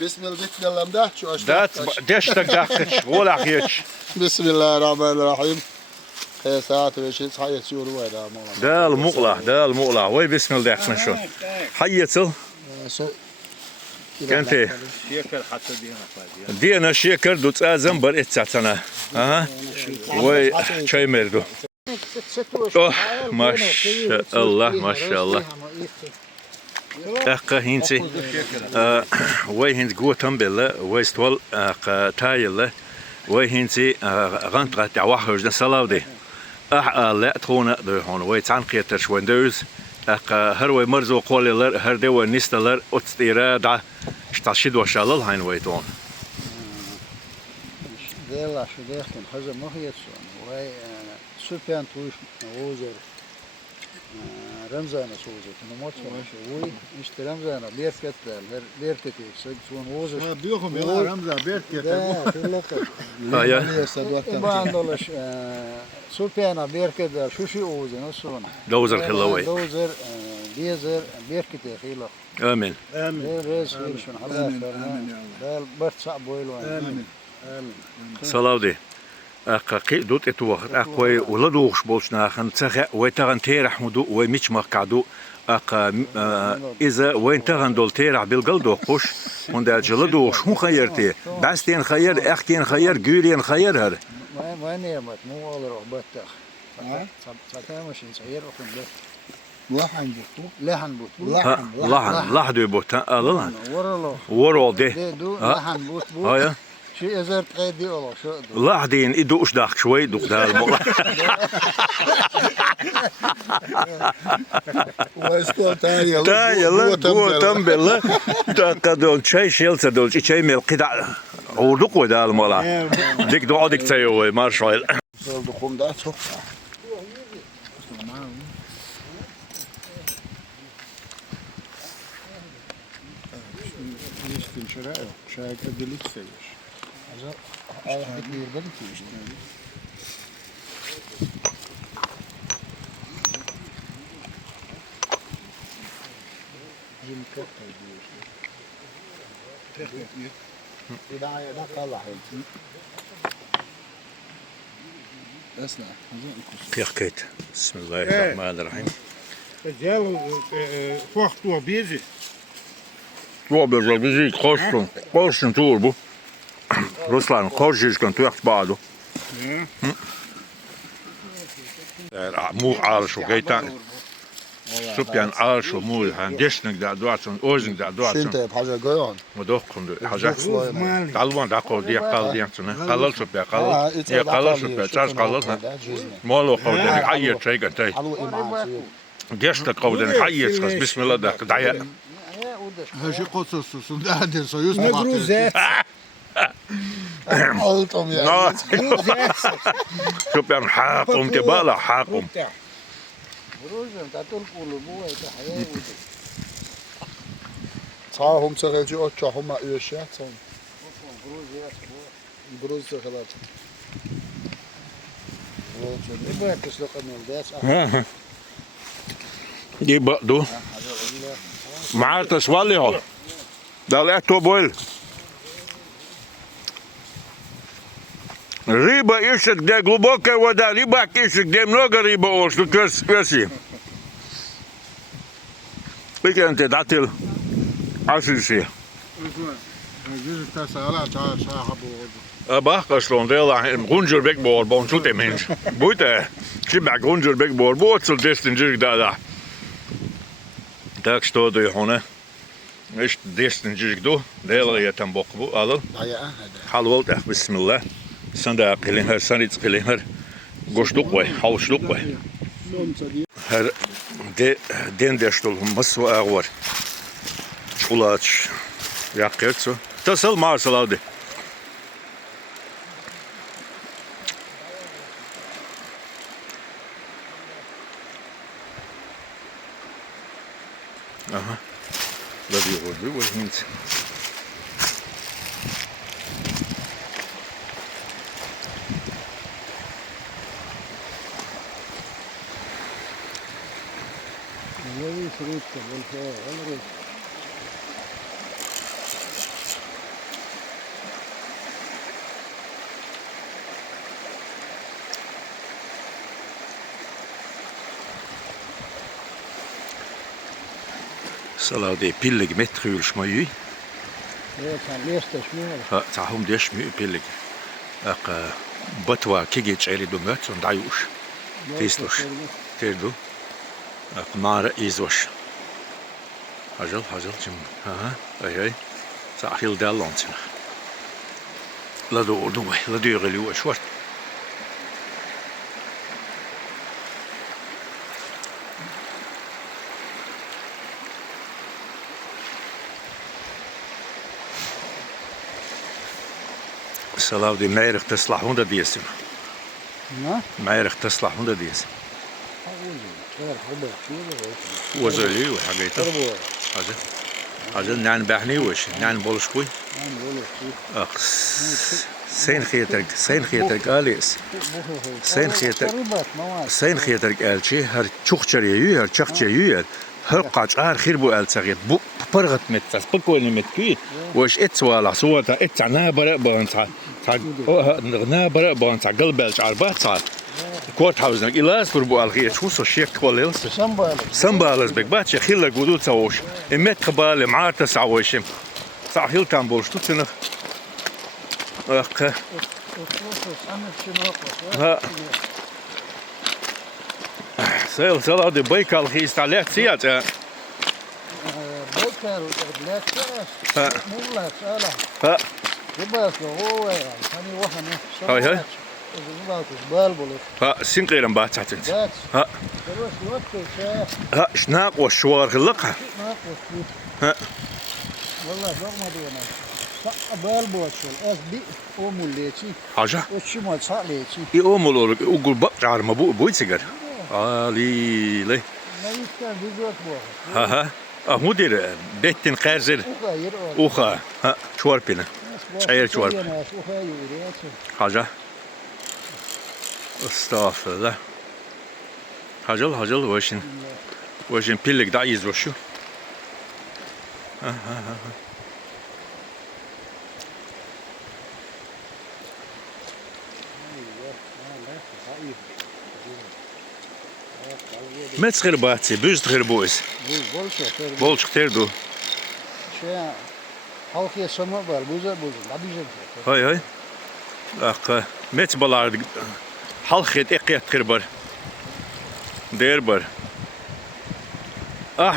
Bismillah bitmellam da şu aşağı. Dat deştak dakıç wala hiç. Bismillahirrahmanirrahim. Saat ve şey hayat yoru var ama. Dal muqla. Vay bismil daqsın şu. Hayatsal. Kenti. شيكر حتى دينا Diyana şeker dut azam bar etsatana. Aha. Vay çay merdu. Oh maşallah maşallah. Akka hinti. Vay hint gutam bella, vay stwal tayilla. Vay hinti غنطقة تاع وحوجنا صلاودي. لا تخونا هون وي تعنقيتر شوندوز. هروي مرزو قوليلر هردو نيستلر اوتستيرا دا شتاشيد وشالل هاين ويتون. Dela şu derken hazır muhiyetson. Vay süpyan tuş ozer. Ramzana soğuzu. Numotson şu vay işte Ramzana berketler, berketik. Son ozer. Diyorum ya Ramza berketer. Da, Ya. ben dolaş süpyana berketler şu şey ozer nasıl? Dozer hillawi. Dozer dizer berketik hilla. Amin. Rez hilşun Allah ferman. Bel barça boylo. Amin. صلاودي أقاقي دوت إتوخت أقوي ولدوخش بولشنا خن تخا ويتغن تيرح مدو ويمش مقعدو أقا إذا وين تغن دول تيرح بالقل دوخش هند جلدوخش مو خيرتي باستين خير أخكين خير جورين خير هر ما نعمت مو أول رغبتك. ساتامش نسير أخن بيت. Lahan bu. لحن بوت. لحن لحدو بوتا ألان ورلو. ورول دي دو لحن بوت بوت. هايا شو إزرت قيدي الله شو دو. لحدين إدوش داخ شوي دوخ دال مغلا Ulaştı tayyalı. تايلا بو تنبلا تاقدون شاي شيلتا دول شاي ميل قدع عودق ودال مغلا ديك دو ديك تايوي مارشال Oldu kumda çok. Geçtim şuraya. Şuraya delik seviyor. Allah bir yerde bitiyor işte. Jim Cotter diyor işte. Da kallah. Esna. Piyakayt. Bismillahirrahmanirrahim. Vaktu bizi. Robert'la bizi koşsun tur bu. Ruslan koşuşkan tuyak bağdu. Mu arşu gaytan. Süpyan arşu mu han deşnik da duatsın, özün da duatsın. Şimdi hep haca koyuyorsun. Mu dokundu. Haja. Dalvan da kol diye kal diyansın. Kalal süpya kalal. Ya kalal süpya çarş kalal. Molo kavden hayır çayga tay. Deşte kavden hayır çıkız. Bismillah da daya. Her şey kotsuzsun. Derdir soyuz mu? Gruze. Altom ya. Süpyan hakum tebala hakum. Bruzum tatul kulu bu ete hayal udu. Sağ hum sıkıcı o çahuma üyeşe. Bruziyat bu. Bruz sıkılar. يبغى تسلق الملدات. دي بقدو معارتس والي هو ده لقيته بويل Рыба ищет, где глубокая вода, рыбак ищет, где много рыбы, о, что красиво. Викенте датил асиси. جزء تسألات على صاحبه. Aba, kastlon dela, grunjur bekbor, bon sute mensch. Buite, šibak grunjur bekbor, botsel destin jig da. Tak što do hone. Ist destin jig do, dela je tam bokbu, alal. ضيعه. Halwal tak bismillah. Sanda qilinher, sanit qilinher. Goşluk way, havşluk way. Her den der stol maswa ağvar. Çulaç. Yakırtsu. Tasal marsal aldı. Aha. Da bir oldu bu hint. يسوي شريطه والفوق. Salau de pillig metrul schmui. ليه كان ليش تشميل؟ Ha, tahum de schmui pillig. Aq batwa kigich eli do mat und ayush. Tislos. Terdu. Aq mara izwash. Hajal jim. Aha, ay. Sahil dallantin. La do way, la dure lu shwart. Salau de meirig تصلح 100 ديسم. نعم. مeirig تصلح 100 ديسم. وزلي وحاجيته. حاجة نعن بحني وش نعن بولش كوي. سين خيترك آليس. سين خيترك آلشي هر تشخشري يو هر تشخشري يو هر قاش خير بو آلسغيت بو برغت متس بكوني متكوي وش اتسوالا صوتا اتعنا برق بانتا نا برق بانتا قلبالش عربات كورت هاوزنك إلاس بربو الغيت شو سو شيك كواليلس سنبالس بك باتش خيلا قدود سووش امت خبال معارتا سعوشم صاحيل تنبولش توتسنخ ها سيل هذا بيكال خيست عليك سيات بيكال وتبلات ها مولات سأله ها يبقى هو يعني وحنا هاي يبقى بالبولك ها سينقيرن باتاتنت ذات ها دروس وقت شاف ها شناق والشوار غلقها ها والله ما دونا بالبوش الاس بي اوموليتي حاجة وشي ما صاليتي اي اومولور اقول بقعر ما بوي سيجر لي لا يستاهل بيزوت بو ها مدير بيتن قارزر وغير اوخا ها شواربينا شعير شوارب حاجة استغفر الله هاجل وشن بيلك دايز وشو ما تغير باتي بوز تغير بوز بولش كتير دو شيء حوكي سما بالبوزة لا بيجي هاي اق مت بلار حلخت اقيت تغربر ديربر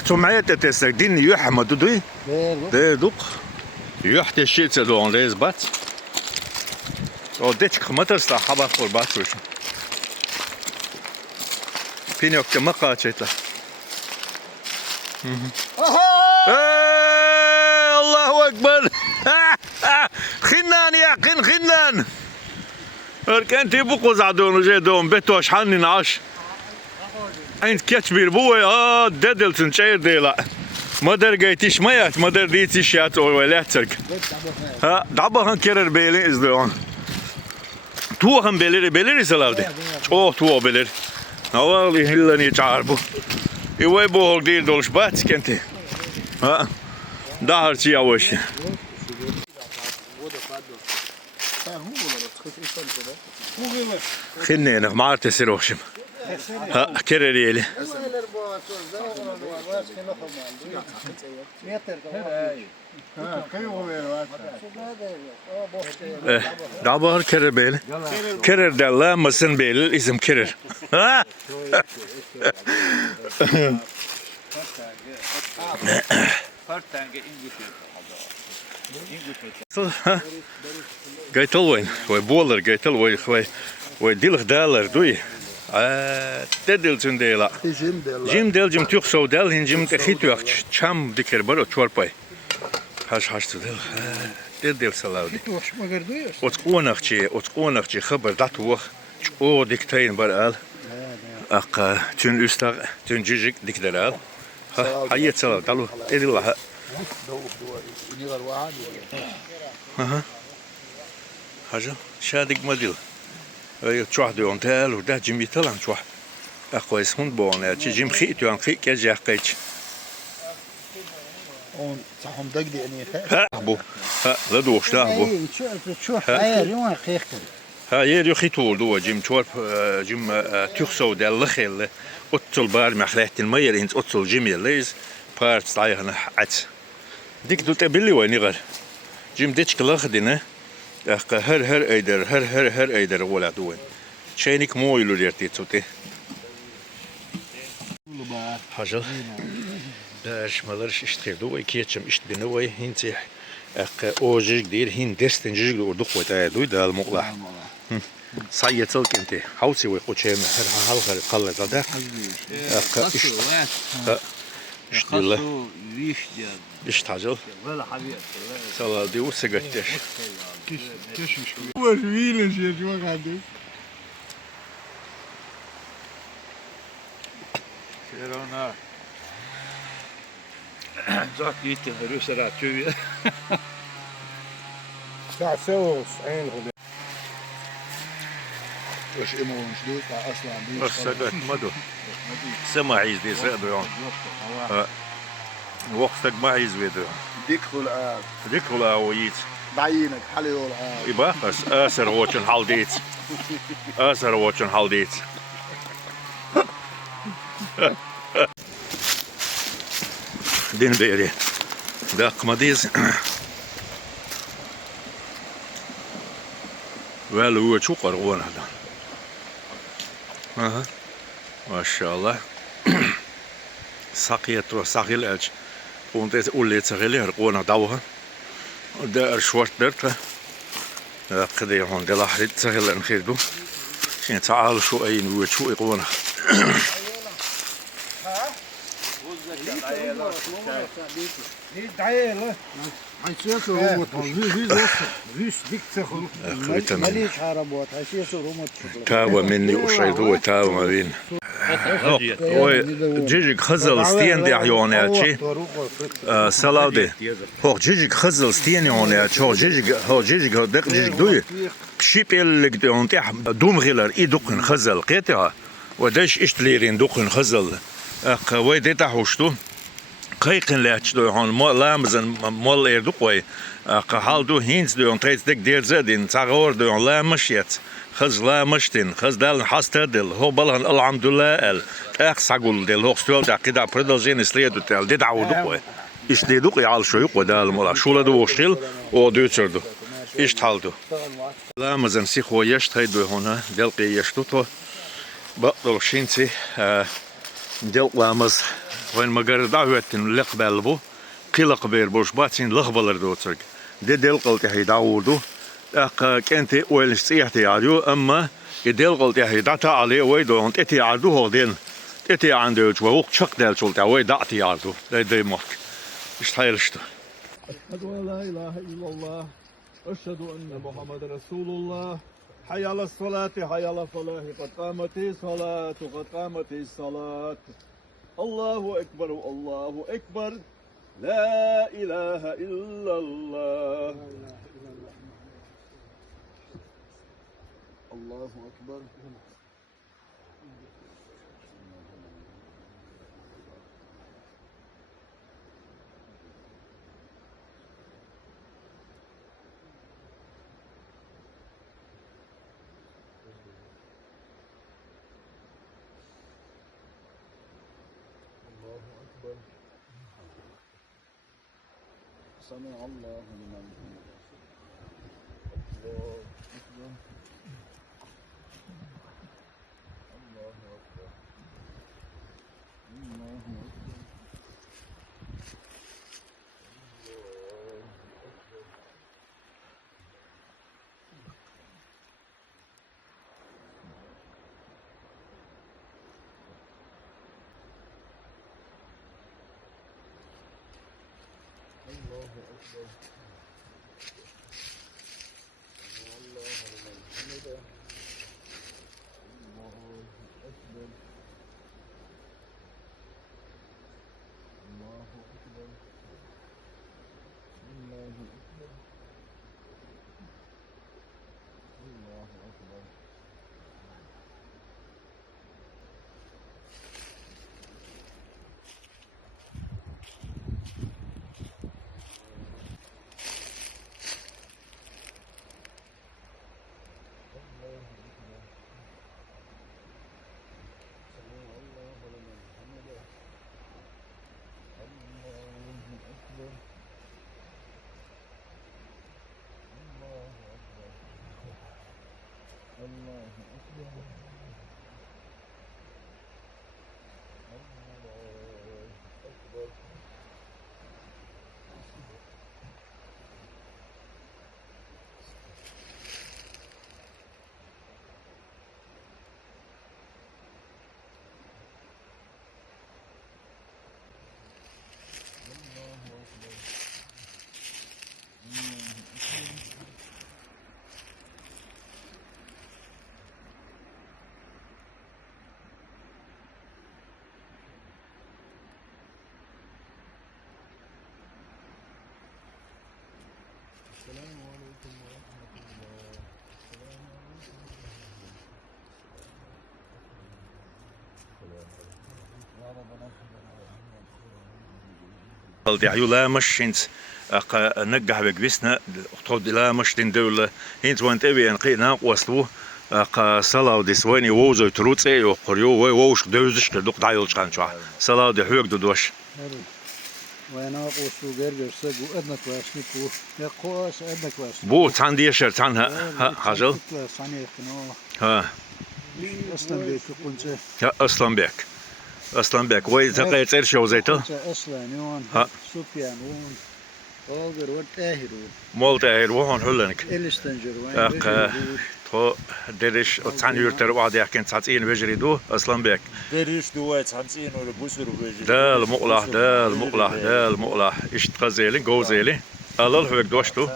تو معيت تسك دين يحمد دوي دير دوق يحت الشيء تدون ليز بات او ديتش خمترس لا حبا فور بات وش فينيوك مقاتشت له الله اكبر خنان يا خنان اركنت يبقوا زعدون وجيدون بتوش حنن عش عند كتبير بوي ددلتن شير ديلا ما درجيتش ميات ما درديتش يات ولا ترك ها دعبها كرر بيلي ازدون tuğhan belir salavdi. Çok tuğ belir. Havali hillani çarbu. İvay bu değil doluş bat kenti. Ha. Dağarçı yavaş. خلني أنا ما عرفت أسير وشم ها كرر يلي دابا كرر بيل كرر دلا مسن بيل اسم كرر ها قايتل وين وبولر قايتل وين ديلخ دالر دوي تدل جنديلا جيم دل جيم تيخ سو دل هين جيم تخيتو اخ چام ديكر برو چورپاي هاش تدل تدل سلاودي اوتقونخچي خبر داتو او ديكتاين برال اق تون üstag tun جيجيك ديكدرال هاي تسلاو دالو اديلا ها حاجة شادق مديل تروح دون تال وده جيم يطلع تروح أقويس هون بون تي جيم خيت يوم خيت كجا قيت اون صحهم دقدي يعني ها بو ها لا دوش لا بو شو هاي اليوم خيخ ها يريو خيتول دو جيم تورب جيم تخسو دال لخيل أطل بار مخلات المير إنت أطل جيم يليز بارت صايغنا عت ديك دو تبلي وين غير جيم ديتش كلاخدينه هر ايدر ولا دوين شينك مو يلو ديرتي تصوتي حاجة باش مالرش اشتغل دوي كيتشم اشت بنوي هنتي اوجيك دير هين دستن جيك دو دخوة دوي دا المقلع صايتل كنتي حوسي ويقوشي هر هالغر قلة دا اشت بالله اشت حاجة صلاة دي وسقتش هو جميل يا جماعة قاعدين Serona. Zat gitti Ruslara tüy. ساعة سوس عين غدا واش إمون جديد أصلا السقط مدو سما عيز دي سقدو يوم وقتك ما عيز بيدو ديكو العاب ذكروا لاويت بعينك حليو العاب يبقى بس أسر واتشن هالديت أسر واتشن هالديت دين بيري داق مديز ولا هو شو قرقون هذا اها ما شاء الله ساقيت ساقيل الج وانت قولي تسغيلي هرقونا داوها دار شورت درتها قدي هون دلا حريت تسغيل نخيدو شين تعال شو اي نوي شو يقونا تاوى مني وشيطوة تاوى ما بين جيجيك خزل ستين دي عيوناتشي سلاودي هو جيجيك خزل ستين عيوناتشي هو جيجيك هو دق جيجيك دوي شيبيل لك دونتيح دوم غيلر اي دقن خزل قيتها وداش اشتليرين دقن خزل ويدي تحوشتو قيقن لاتشدو هون مول لامزن مول ايردوقوي قحال دو هينز دو تريت ديك دير زادين تاغور دو لا مشيت خز لا مشتين خز دال حاستدل هو بالهن الحمد لله ال اقصقول دل هو ستول دا كدا بريدوزين سليدو تال دي دعودوقوي ايش دي دوقي على شوي قدال مولا شولا دو وشتيل او دوتشردو ايش تالدو لامزن سيخو يشت هيدو هنا دلقي يشتوتو بقدر شينتي دل لامز وين ما قرر دعوتين لقبل بو قلق بير بوش باتين لغبلر دوترك دي دل قلت هي داودو كنتي وين سيحتي عادو اما دل قلت هي داتا عليه ويدو انت تي عادو هو دين تي عنده وقت شق دل شلت وي دعتي عادو دي مارك اشتايلشت أشهد أن لا إله إلا الله أشهد أن محمد رسول الله حي على الصلاة حي على الفلاح قد قامت الصلاة قد قامت الصلاة الله أكبر الله أكبر لا إله إلا الله الله أكبر الله أكبر سمع الله لمن حمده الله أكبر الله أكبر الله أكبر الله أكبر سمع الله لمن حمده الله أكبر الله أكبر الله أكبر الله أكبر السلام عليكم ورحمة الله. السلام عليكم يا ربنا Die Julamisch ins نجح بجبسنا تود لا مش تندول هنت وانت أبي أنقينا وستو صلاة دي سويني ووزو تروت إيه وقريو ووش دوزش كدوق دايلش كان شو صلاة دي حوق دودوش وأنا أقول جرجر سجوا أدنك واسنكوا يقوس أدنك واسنكوا بو تاندي شرط عنها خجل ها أصلا بيك كنت أصلا بيك أصلا بيك وين تقيت إرشوا زيته أصلا يون سوبيان وون أوغر وتاهرو مولت أهل وهون حلنك إلستنجر وين تو درش تانيور تروع ده كان تعطين بجري دو أصلا بيك دريش دوات تنسين ولا بوسر وبيجي دال مقلع إيش تغزيلين جوزيلين الله الحوك دوشتو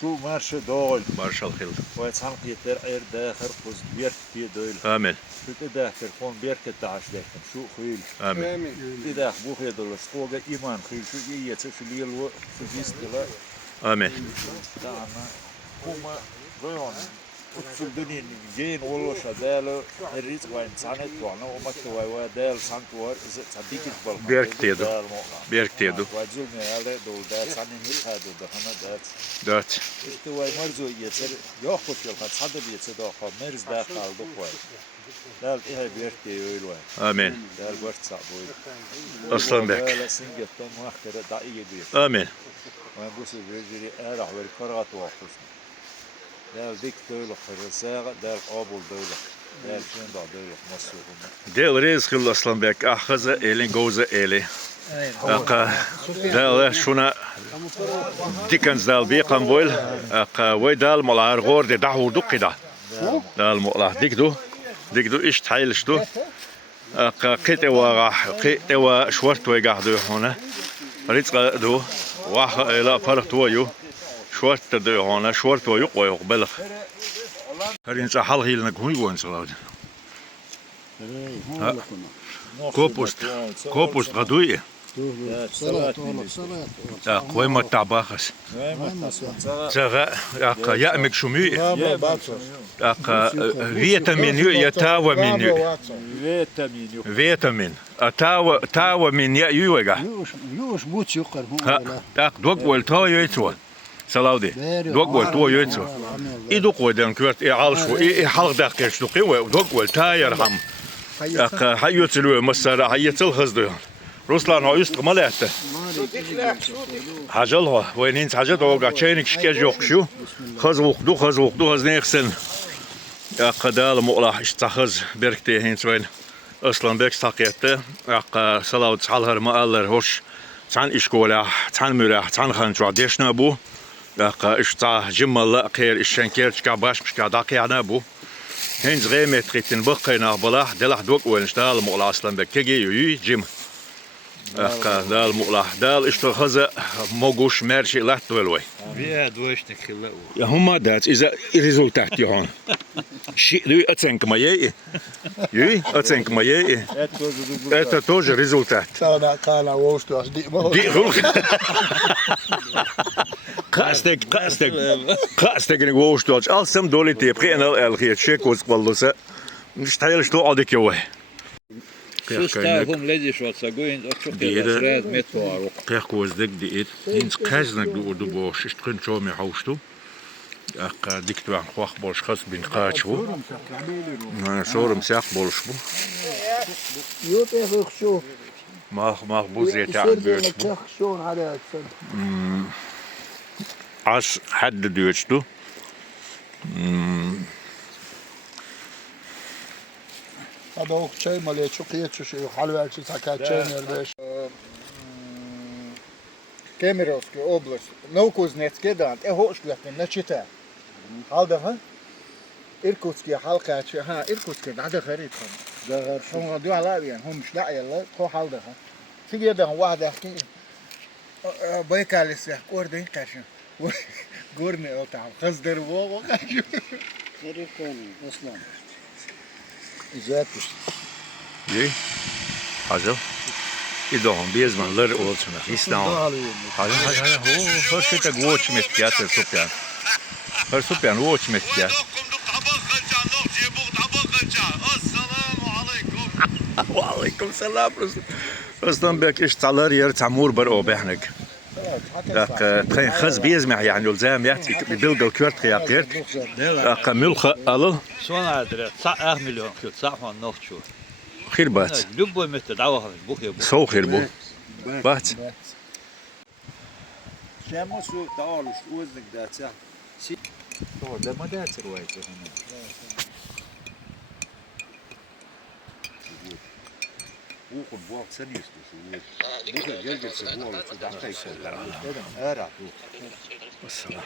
شو مارش دول مارشال خيل ويتسان بيتر اير داخر قوز بيرك في دول آمين شو داخر كون بيرك تعش داخل شو خيل آمين داخ بو خيل دول سقوغا إيمان خيل شو ييت شو ليل شو جيستلا آمين دعنا هما غيون وتسلدني جين والله شدالو الريت وين سانت وانا ومكتوا ودال سانتوار إذا تصديق البلد بيرك تيدو واجل مياله دول دال ساني هادو دهنا دات دات استوى مرزو يتر ياخد يلقى تصدق يتر مرز داخل دخوي دال إيه بيرتي ويلوي آمين دال برت صعبوي أصلا بك دال سنجت تم واحدة دعية بير آمين وين بوسو بيجري أرح والكرغة واقفنا دال ديك دولة خرساغة دال قابل دولة دال شين دع دولة مصر ديل ريز خل أصلا بك أخذ إلين جوز إلي أقا دال شونا ديكنز دال بيقام بويل أقا ويدال ملعار غور دي دعور دو كده دال مقلع ديك دو إيش تحيلش دو أقا قيتوا شورت ويقعدو هنا ريتق دو واخ إلى فرق تويو شورت دو هنا شورت ويقوى يقبلغ هرين صحال هيلنا كوي وين صلاة كوبوست غدوية صلاة والله صلاة قوي ما تعباخس والله زغا يأمك شمي ما باتش فيتامين يتاوى من فيتامين تاوى من يوغا يوش بوتش يقر دوك والتو يتوى سلاودي دوك والتو يتوى دوك ودن كورت عالشو حلق داقيش دوك والتا يرحم حيوتلو مسار حيتل خزدو روسلان ها üst gemalet. Hacalha, وين انت حاجات اوغا تشينك شكاج يوقشو خزوقدو هزنيخسن قدال مقلا اشتخز بركتي هينت وين اصلا بيك تاقيته صلاو تحالهر مالر هوش تان اشكولا تان مرا تان خنجوا ديشنا بو اشتا جمل خير الشنكير تشكا باش مشكا داقيانا بو هينز غيمتريتن بقينا بلا دلح دوك وين اشتال مقلا اصلا بيك تيجي يوي جيم دال مقلا دال اشتو خزا موغوش مارشي لات ولوي فيها دوشتك خلاو يا هم دات اذا الريزولتات يهون شيء دو اتسنك ما يي اتسنك ما يي это тоже результат كان ووشتو دي دي غلق قاستك نغوشتو alsam doli te prenal elgiet chekos ballosa stayl sto adik joe هم ليش واتساقوين أشوف متوارو قيقوز دك ديت هينز كازنك دو بوش اشتقن شو مي حوشتو ديكتو عن خواخ بولش خاص بين قاتشو صورم ساق بولش بو يوتي شو ما بوزي تاع بيوش بو شلون على عش حد دوشتو هذا هو شيء مالي شو قيت شو شيء حلوة شو سكات شيء نربش Kemerovskoj oblasti, Novkuznetski dan, hoškļatin nečitā. Haldaha, Irkutski halkāči, Irkutski dada خريطهم. هم دو على يعني هم مش لاقي الله خو haldaha. تيجي ده واحد يحكي بيكالس كوردين قاشن. قرني او تعال قصدر بو قاشن. خريطوني اصلا زاتش يي حاجة İdahım bezmanlar olsun. İslam. Hadi her şey de watch metkiyat süper. Her süper watch metkiyat. Aleyküm selam. Aslan bek iştalar yer tamur bar obehnek. تخين خز بيزمع يعني الزام ياتي بيلقى الكورت خياقير ملخ ألل شلون عادرة 9 مليون كيلو 9 نوخشو خير بات لبوا متى دعوها بوخي سو خير بو بات شامو سو تعالوا وزنك داتها سي تو ده ما دات روايته هنا وكن بوق سنيستو سو بوخي جلجل سبوع تدعكي ارا والسلام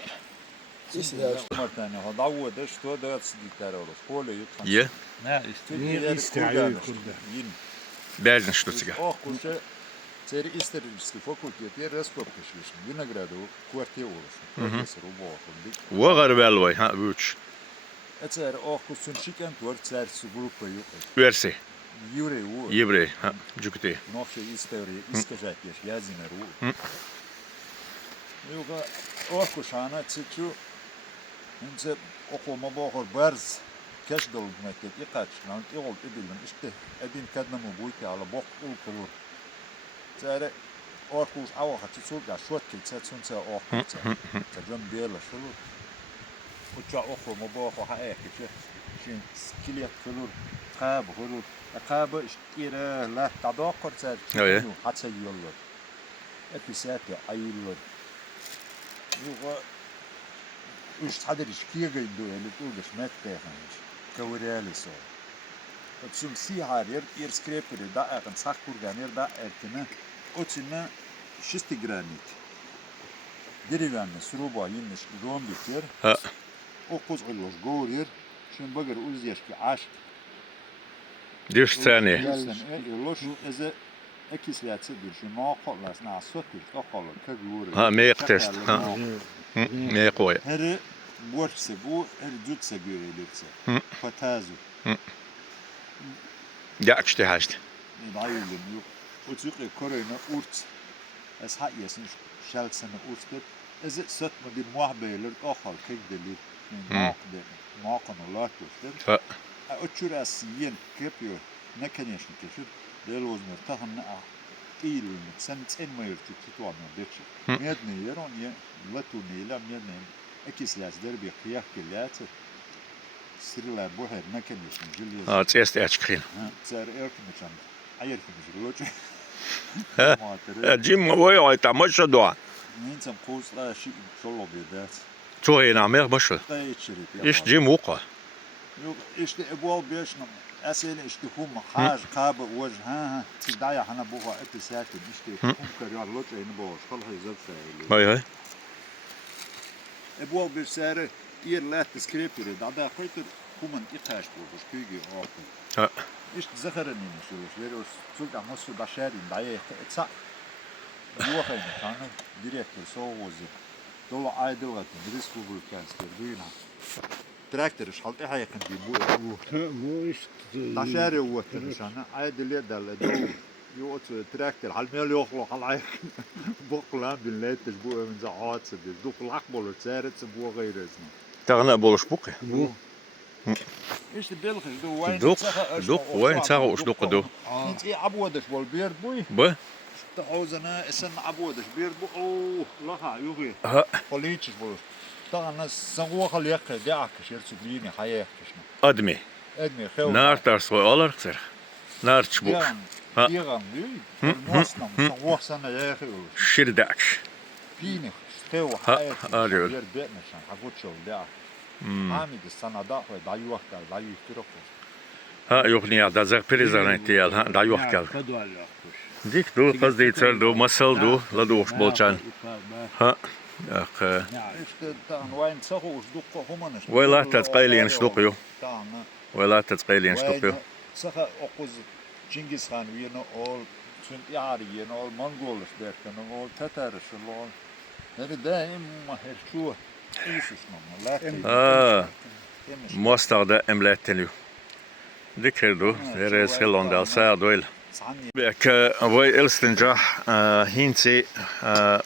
مرتين هذا عود ايش تو ده صديق شكوله يطلع يه لا استعيد Belden Stuttgart. Ох, уже царь исторический факультет, я раскопки швишь, винограду, квартиру, профессор убал. وغر بالوي ها بوش. Это ох, кусунчиком твор царь с группой. Верси. Еврей. Еврей, ها جوكتي. Новая история, искажать я зимеру. Юга ох, кушана цичу. Инце около бахор барз. كاش دول مكتب يقاتش لان يقول إدلهم إشته أدين كدنا مبويك على بوق أول كلور ترى أركوش أوه هتشوف يا شوت كل تسون تسا أوه تجمع بيلا شلو وتشا أخو مبوخ وحقيقة شين كلية كلور قاب كلور قاب إشتيرة لا تداقر تر حتى يلا أبيسات أيلا يوغا وش حدا يشكيه جيدو اللي تقول بس ما تفهمش كوريالي صار بتشوف سيهار ير سكريبر دا أكن ساق كورجانير دا أكنا أتشنا شست جرانيت دريان سروبا ينش روم بيتير أقوز علوش جورير شن بقر أوزيش كعاش ديش ثاني يلوش إذا أكيس لا تصدر شو ما قلنا سنا صوتي تقول كجوري ها ميق تست ها ميق ويا هر بورش سبو هر جود سجوري لبسه فتازو جاكش تهاشت نعيل اليوم وتسوقي كورينا أورت أس حق يسنش شال سنة أورت إذا ست مدي محبة للآخر كيك دليل معقن الله توشتر أتشور أسيين كيبيو نكنيش نكشر دلوز مرتاحن إيل سنتين ما يرتي تطوع من بيتش ميدني يرون لتوني لا ميدني أكيس لاس دربي قياك كلات سيرلا بوهر نكنيش نجلي تيست أشكين تسار إيركن مشان عيركن مجلوش جيم ويا تعمش دوا نينتم قوس لا شيء شلو بيدات توهي نعمل مشل تايتشري إيش جيم وقع إيش أبوال بيشنا أسئلة إيش تكون حاج قاب وجهها تدعي حنا بوها اتساكن إيش تكون كريار لوش أين بوش خلها يزب شيء هاي أبوال بيسار إير لا تسكريبتوري دعدا قيتر كومن إقاش بوش كيجي أوكي إيش تذكرني مشلوش ليروس سلطة مصر بشاري دعي اتساك بوها كان ديريكتور سووزي دولة عايدة وقت مدرس فوق الكاستر دوينا تراكتر شحال إيه هيك كان بيبوه مو داشاري هو تنشان عايد اللي دل دو يوت تراكتر على الميل يخلق على عيك بقلان بالليل تجبوه من زعات سبيل دوق الأقبل تسارت سبوه غير اسمه تغنى بولش بوكي إيش تبلغ دو وين دوق وين تساغو وش دوق دو انت إيه عبودش والبيرد بوي با تعوزنا اسن عبودش بيرد بو أوه لها يوغي قليتش بولش طبعا سنغوا خليك دعك شير سبليني حياك شنو أدمي ادمي خيو نار ترسوي ألر كسر نار تشبوك ديغان دي الموسنم سنغوا سنة يا أخي شرداكش فيني خيو حياك أريول بير بيتنا شان حقوت شو دعك عامد السنة دعوة دعيوه كال دعيوه تركوش يغني دا زغ بريزانتيال دا يوحكال خدوا على الأخوش ديك دو قصدي تصير دو مسل دو لدوش بولشان أخ إيش تان وين سخو شدوق همانش ولا تتقيلين شدوقيو تان ولا تتقيلين شدوقيو وين سخا أقوز جنكيز خان وينو أول سنت يعري ينو أول منغولش ديرتن أول تترش اللون هذا دائم ما هرشوه إيشش نما لا مستعد املاتنيو ذكر دو رئيس هيلاندال سادويل بك وي الستنجح هينسي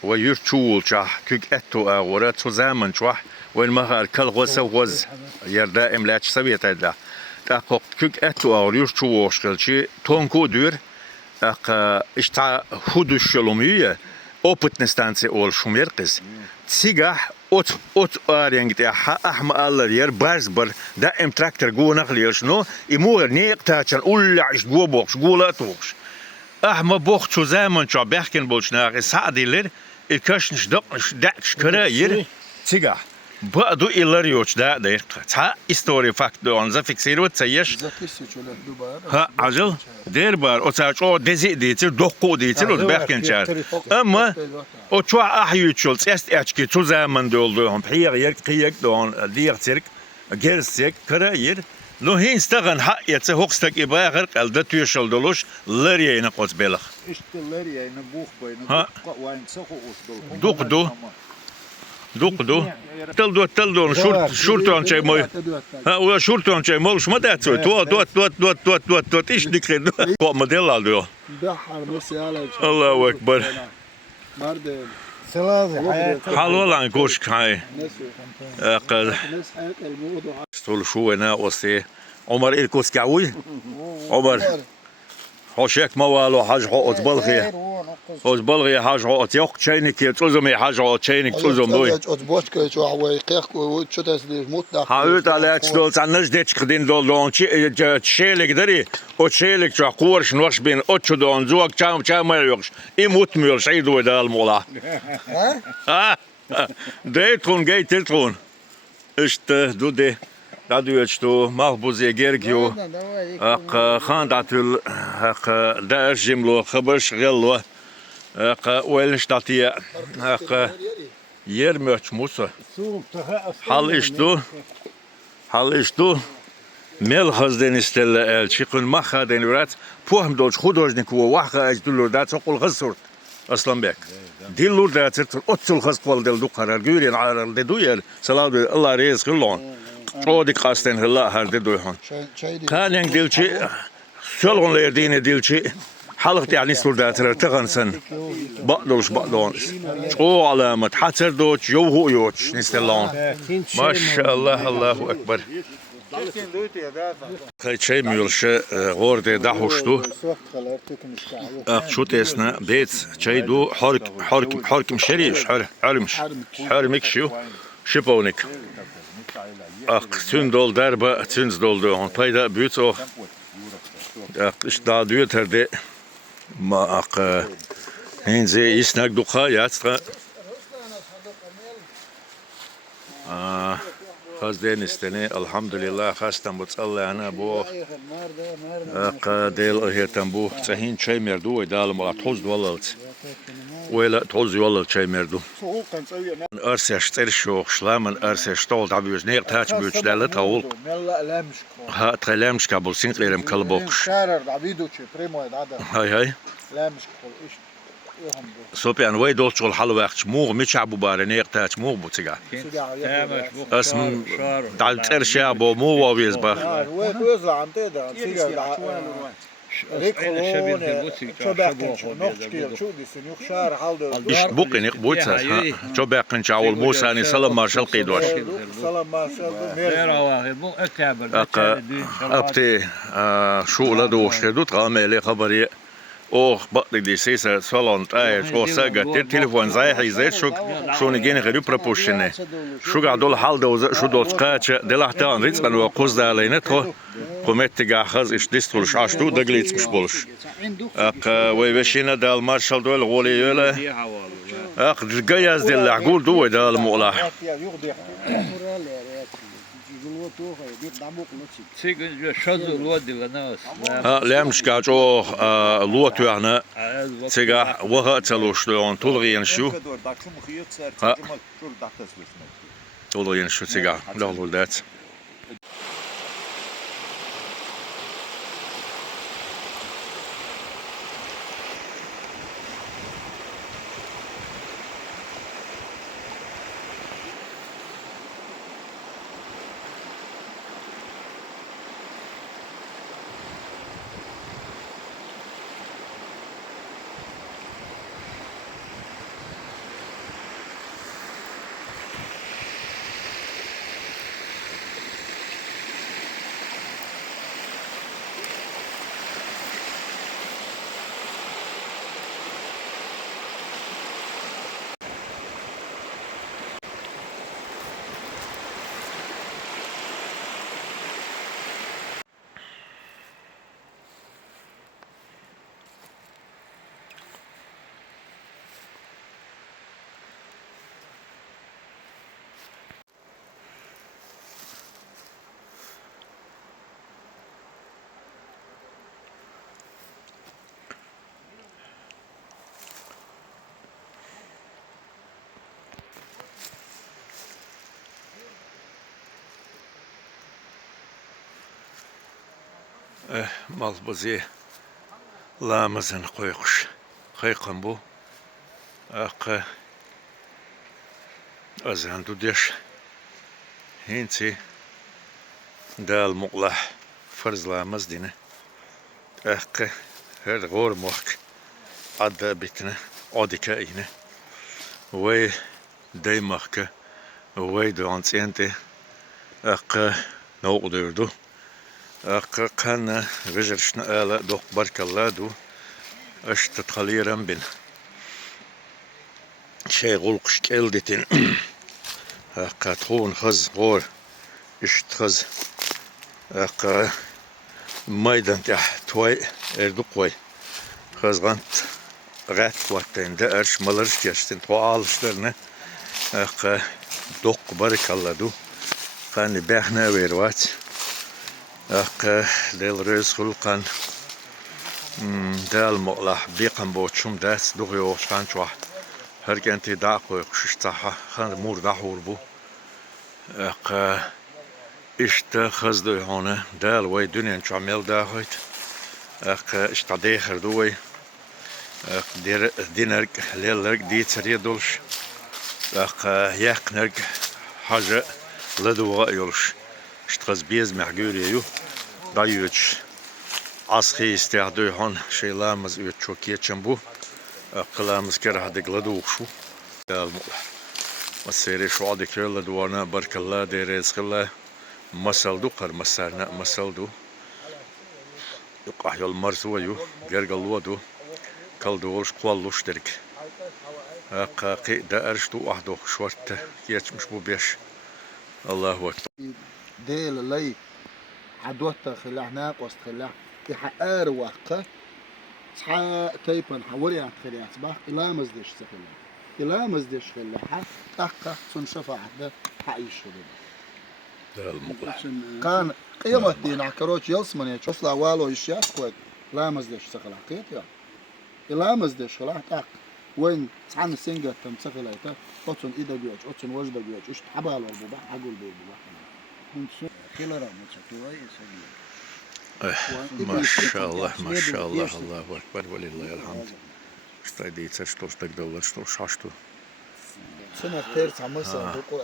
ويرتشول جح كيك اتو اورا تزامن جح وين مهار كل غوز غوز يردا املاتش سويت هذا تاكو كيك اتو اور يرتشول شكلشي تونكو دور اق اشتا خودش شلوميه opetnestanse ol shumerqis tsigah ot arengte ahma allar yer barzbar da em traktor go naqlish no imur neqtachan ullash go box go latox ahma box zu zaman cha berken bolchnag sadiler ikashnish daqsh kara yer tsigah بعدو إلاريوش ده تا إستوري فاكت دو أنزا فيكسيرو تسيش ها عجل دير بار أو تاج دزي ديتر دقو ديتر أو بحكين شار أما أو توا أحيو تشولز است أشكي تو زمن دولدوهم بحير يرك قيك دون دير ترك جرسك كراير لو هين استغن حق يتهوكستك إباغر قلدة تيشل دولوش لريين قوس بلخ لريين بوخ بين وين سخو دوق دو تلدو شورتون شيء موي ولا شورتون شيء موش ما داتسو توت ايش ديك هو موديل الدو الله اكبر حلو لا نقولش هاي استول شو انا وصي عمر إلكوس كعوي عمر حوشك موالو حاج حقوت بلغي حوز بلغي حاج حقوت يوق تشينك يتلزم حاج حقوت تشينك تلزم دوي أتبوشك شو عوي قيق وشو تسلي مطلق حاوت على تشدول عنش ديتش قدين دول تشيلك دري او تشيلك شو قورش نوش بين اوتشو دون زوق تشام ما يوقش يموت ميل شي دو دال مولا ها ديتون جيتلتون اشت دودي دادويتشتو مخبوزي جيرجيو اق خانداتل اق داش جملو خبرش غلو اق ويلشتاتيا اق يرمش موسى حالشتو ملخزدن استل الشيخون مخدن ورات فهم دوش خودوجنك وواخا اجدلو دات قول غسرت اصلا بك ديلو دات اوتسل خسقول دل دو قرار غيرين على دوير سلام الله رزق لون أودي قاستن هلا هردي دويهون كان ينقدلشي سلون ليردين دلشي حلقة يعني سردات تغنسن بقدوش بقدونش او علامة حتر دوش يوهو يوش نستلون ما شاء الله الله أكبر خيط شيء ميولش غورد دحوشتو شو تسنا بيت شيء دو حرك مشريش حرمك شو شبونك تندول دربه تندول دو هون payda büyüt o işte daha diyor terde ma henze isnak duka yatstra خاص دين استني الحمد لله خاص تنبت الله أنا بو قادل هي تنبو تهين شيء مردو يدال ما تحوز والله ولا تحوز والله شيء مردو أرسش ترشوا شلامن أرسش طول تعبيوز نير تاج بيوش دالة طول ها تلامش كابل سينك ليرم كلبوكش هاي سوبي أنا ويد أول شغل حلو وقت مو مش عبو بار نير تاج مو بتجا اسم دال ترشة بو مو وابيز با إيش بوكين يقبوتها شو باقين شاول موسى أني سلام مارشال قيدوش أبتي شو لدوش تدوت قامة لي خبري أوه بقدر دي سيسة صالون تاي شو ساقة تليفون زايحي زي شو نجيني غير بروبوشنة شو قاعدول حال دو شو دول تقاتش دلحتان ريتس قالوا قوز دا علينتو قومت تجاه خز إيش ديستولش عشتو دقليتس مش بولش ويبشينا دال مارشال دول غولي يلا جايز دل العقول دو دال مقلع لامش كاجو لوت يعني تيجا وها تلوش لون طولغين شو طولغين شو تيجا لا ولدات مالبزي لامزن قيقش قيقن بو أق أزان دودش هنتي دال مقلح فرز لامز دينه أق هاد غور موك عدا بيتنا عدك إينه وي دايمك وي دوانس أنت أق نوقدردو كان رجلشنا آلا دوق بارك الله دو اشت تخليرم بن شي غلقش كيلدتين تخون خز غور اشت خز مايدان تح توي اردوقوي خز غانت غات وقتين دا ارش ملرش تيشتين تو آلشترنا دوق بارك الله دو كان بيحنا ويروات دل رز خلقان دل مقلح بيقن بوتشم دست دوغيو شانشوا هرجنتي داقو يقشتها خان مور دحور بو اشت خزدو هونه دل وي دنيا شامل داخت اشت داخر دوي دينرك ليلرك دي تريدولش يقنرك حاجه لدو يولش اشت خز بيز محجوري يو دايوتش عصخي استعدوهن شي لامز يتشوكي تشمبو قلامز كره دقلدو شو مسيري شو عادي كل دوانا بارك الله ديريز خلا مسل دو قر مسارنا مسل دو يقع يول مرزو يو جرجل دو كل دولش قوالوش درك قاقي دا ارشتو واحدو شورت كيتش مش بو بيش الله اكبر ديل لي حدوتا خلاح ناقص خلاح يحقار وقه صحا تيبن حوري خلاح صباح إلا مزدش سخلاح إلا مزدش خلاح تحقق سن شفاعة ده حقيش ده المقلع كان قيمة دين عكروش يلسمن يشوف لا والو يشياس كويت لا مزدش سخلاح قيت يا إلا مزدش خلاح تحقق وين صحن سنجة تم سخلاح تا أتون إيدا بيوش أتون وجد بيوش إيش تحبها البوبا عقول بوبا ما شاء الله ما شاء الله الله أكبر ولله الحمد استعديت سشتوش تقدر شتوش عشتو سنة تيرت عمسا دقوا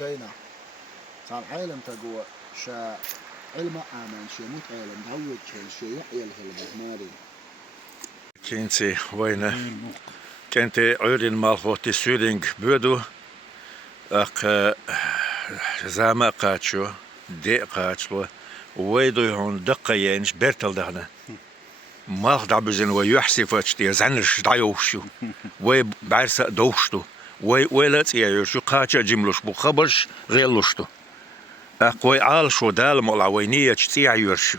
جاينا صار عالم تقوى شا علم آمن شي موت عالم دعوت شي يحيى الهلبة كنتي وين كنتي عيرين مالخوتي سودينج بودو أق زعما قاتشو دي قاتشلو ويدو هون دقة ينش بيرتل دهنا ما خدع بزن ويحسي فتشتي زنش دعيوشو وي بعرس دوشتو وي لا تيايوشو قاتشا جملوش بو خبرش غيلوشتو أقوي عال شو دال مولع وينية تيايوشو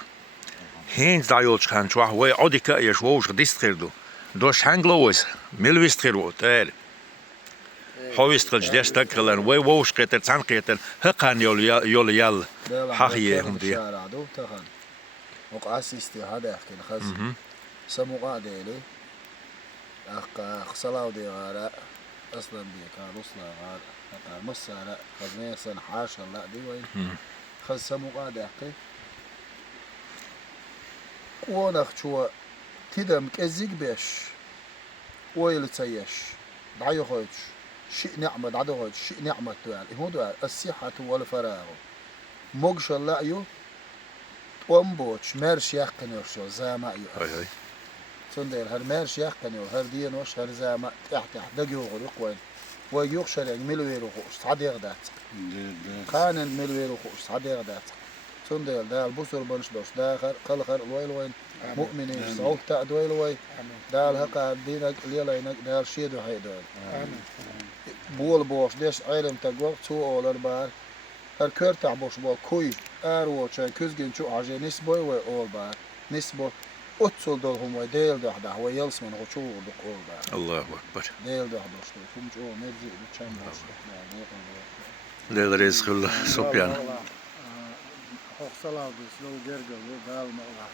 هين دعيوش كان شوح وي عوديكا يشووش ديستخيردو دوش هانجلووز ملويستخيرو تالي حويست جديش تكلن وي ووش قتر تان قتر هقان يول يال حقيقة هم دي وقع سيستي هذا يحكي الخز سمو قاعدة لي أخ صلاة دي غارة أصلا دي كان رسلا غارة كان مسارة خزنية سن حاشا لا دي وين خز سمو قاعدة يحكي ونخ شو كده مكزيك بيش ويل تسيش دعيو خويتش شيء نعمة دعيو خويتش شيء نعمة دوال هو دوال الصحة والفراغ موجش الله يو ومبوش مارش يحقن يوشو زاما يو هاي سندير هر مارش يحقن يو هر دين وش هر زاما تحت دقيو غريق وين ويوخ شرع ملويرو خوش تعدي غدات خان ملويرو خوش تعدي غدات سندير دا البصر بنش دوش دا خل خر الويل وين مؤمنين صوت تعد ويل وين دا الهقا دينك ليلينك دا شيدو هيدو بول بوش ديش علم تقوى تو اولر بار هر كر تعبوش با كوي ارو چه كزگin چو اجه نسبوي و اول بار نسبو اتسل دول هم و ديل ده ده و يلس من چو دو اول بار الله اكبر ديل ده دوش هم چو مرزي بچن ديل رزق الله سبحان خو صلاة بسلو جرجل دال مغلا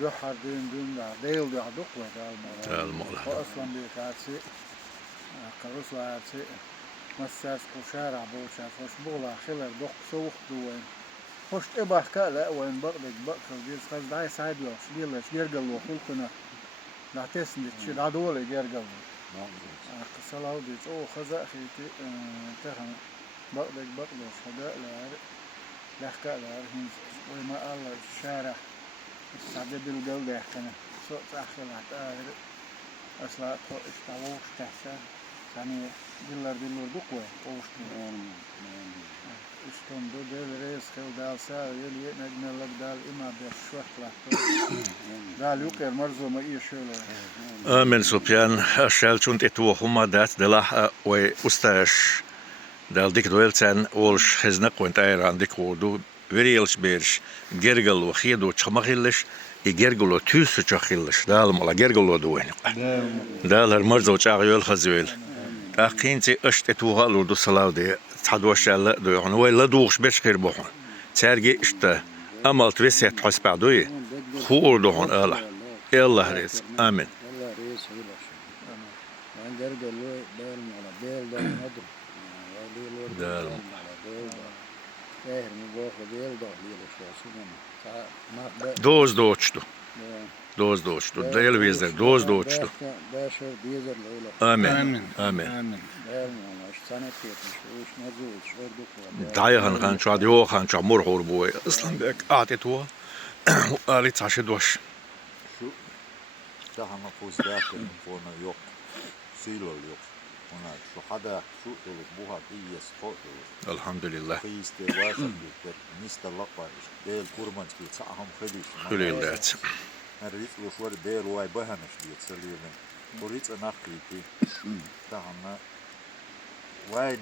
دو حردين دون ده ديل ده دق و دال مغلا اصلا بيكاتسي قرص لاتسي مساس قشارع بوشاف وش بغلا خلر دق سوق دوين وش إباح كلا وين بقدك بقر ديس خز داي سايد لوش ديلش جرجل وخلقنا لا تسند شي لا دول جرجل قصلا وديت او خزا خيتي تهم بقدك بقدش هدا لا لحكا لا هين وما الله الشارع السعد بالقلب يحكنا صوت اخر عتاهر اصلا اشتاوش تحسن يعني ديلر دقوة اوشتو اشتون دو ديل ريس خيل دال سا يلي نجنا لك دال اما بيشوح لحتو دال يوكر مرزو ما ايه شوله آمين سبحان أشيال شنت اتوه هما دات دلاح وأستاش دال ديك دويلتان أولش خزنق وانت ايران ديك ودو وريلش بيرش جرجل وخيدو تشمخيلش يجرجلو تيسو تشخيلش دال مالا جرجلو دوين دال هالمرزو تشاغيول خزويل أخينتي أشت اتوه لودو صلاة دي تحدوش على دوين ويلا دوغش بيش خير بوحن تارجي اشتا أمال تويسيت حس بعدوي خور دوحن ألا الله ريس آمين دوز دوشتو دوز دوشتو ديل ويزر دوز دوشتو آمين آمين دعيهن خان شاد يو خان شامور هور بوي اصلا بك اعطيتوها Ali taşı doş. Şu daha pozdaken ona yok. Silol yok. Ona şu hada şu dolu bu hadi yes pot dolu. Elhamdülillah. Kıyiste varsa bir nista lakpa del kurman bir saham khadish. Hülildat. Harit ve var del vay bahanish bir seliyen. Korit anaqiti. Tahana وين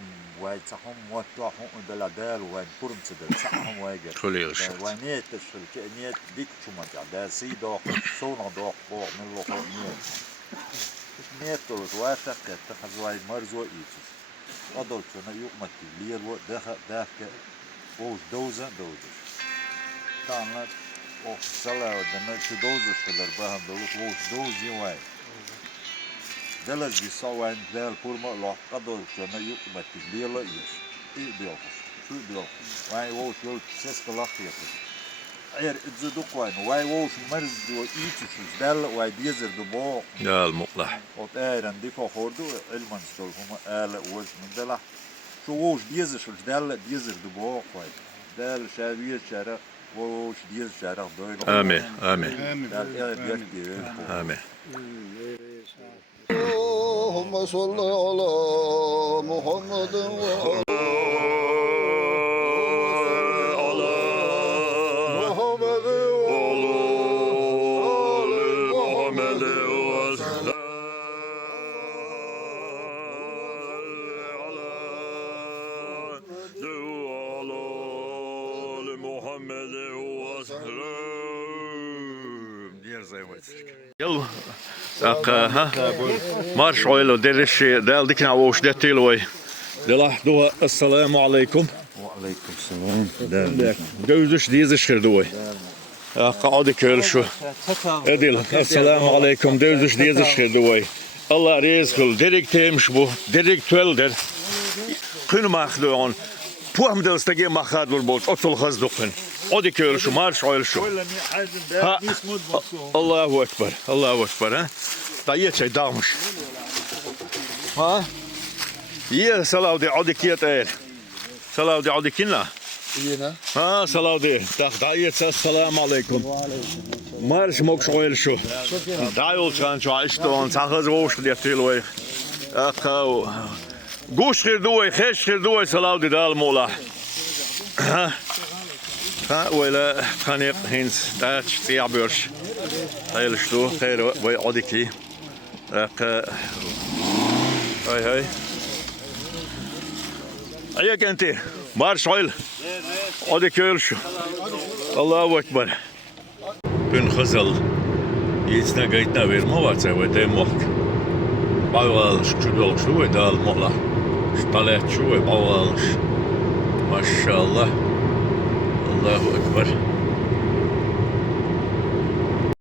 صحهم وتوحهم دلا دال وين كرم تدل صحهم واجر Hülil şat. وين نيت تشل كنيت ديك شو ما تعدا سي دوق صونا دوق بوق من لوق نيت نيت تلوش واسق تخز وين مرزو إيتش أدل شو نيوق ما تلير و ده وش دوزة تانا أو سلا ودنا شو دوزة شلر بهم دلوش وش دوزي وين دلز بيسوين دل كورما لا قدر شنا يقمت ليلا إيش إيه بيوقف شو بيوقف واي ووش يل سيس كلاخية غير تزدق وين واي ووش مرز وإيش دل واي بيزر دبوق Dal muqlah. وتأيرن ديكو خردو علما ستول هما آل وش من دلا شو ووش بيزر شو دل بيزر دبوق واي دل شابير شارع ووش بيزر شارع دوين Amin. Amin. دل إيه بيركي Amin. اللهم صل على محمد وعلى محمد يلا ها مارش عيلو درش دال ديكنا وش دتيلوي دلح دوا السلام عليكم وعليكم السلام دوزش ديزش خردوي قاعد كل شو اديل السلام عليكم دوزش ديزش خردوي الله رزقل direkt تمش بو direkt تولدر كن ماخدون بوهم دلستگی مخاد والبوت اطل خزدقن ادي كل شو مارش عيل شو الله اكبر الله اكبر ها طيب شي دامش ها يا سلاودي عودي كيت اير سلاودي عودي كنا Yine. ها سلاودي دايت السلام عليكم مارش موكش عيل شو دايول كان شو عشتون تاخذ روش ديتيلوي اخو قوش خير دوي خيش خير دوي سلاودي دال مولا ها ولا خانيق هينس داتش تيابرش هاي شو خير وي عوديكي هاي اياك انت مارش عيل عوديك يرشو الله اكبر بن خزل يتنا قيتنا بير ما واتسا وديم وقت باوالش كدول شو دال مولا طلعت شو باوالش ما شاء الله الله اكبر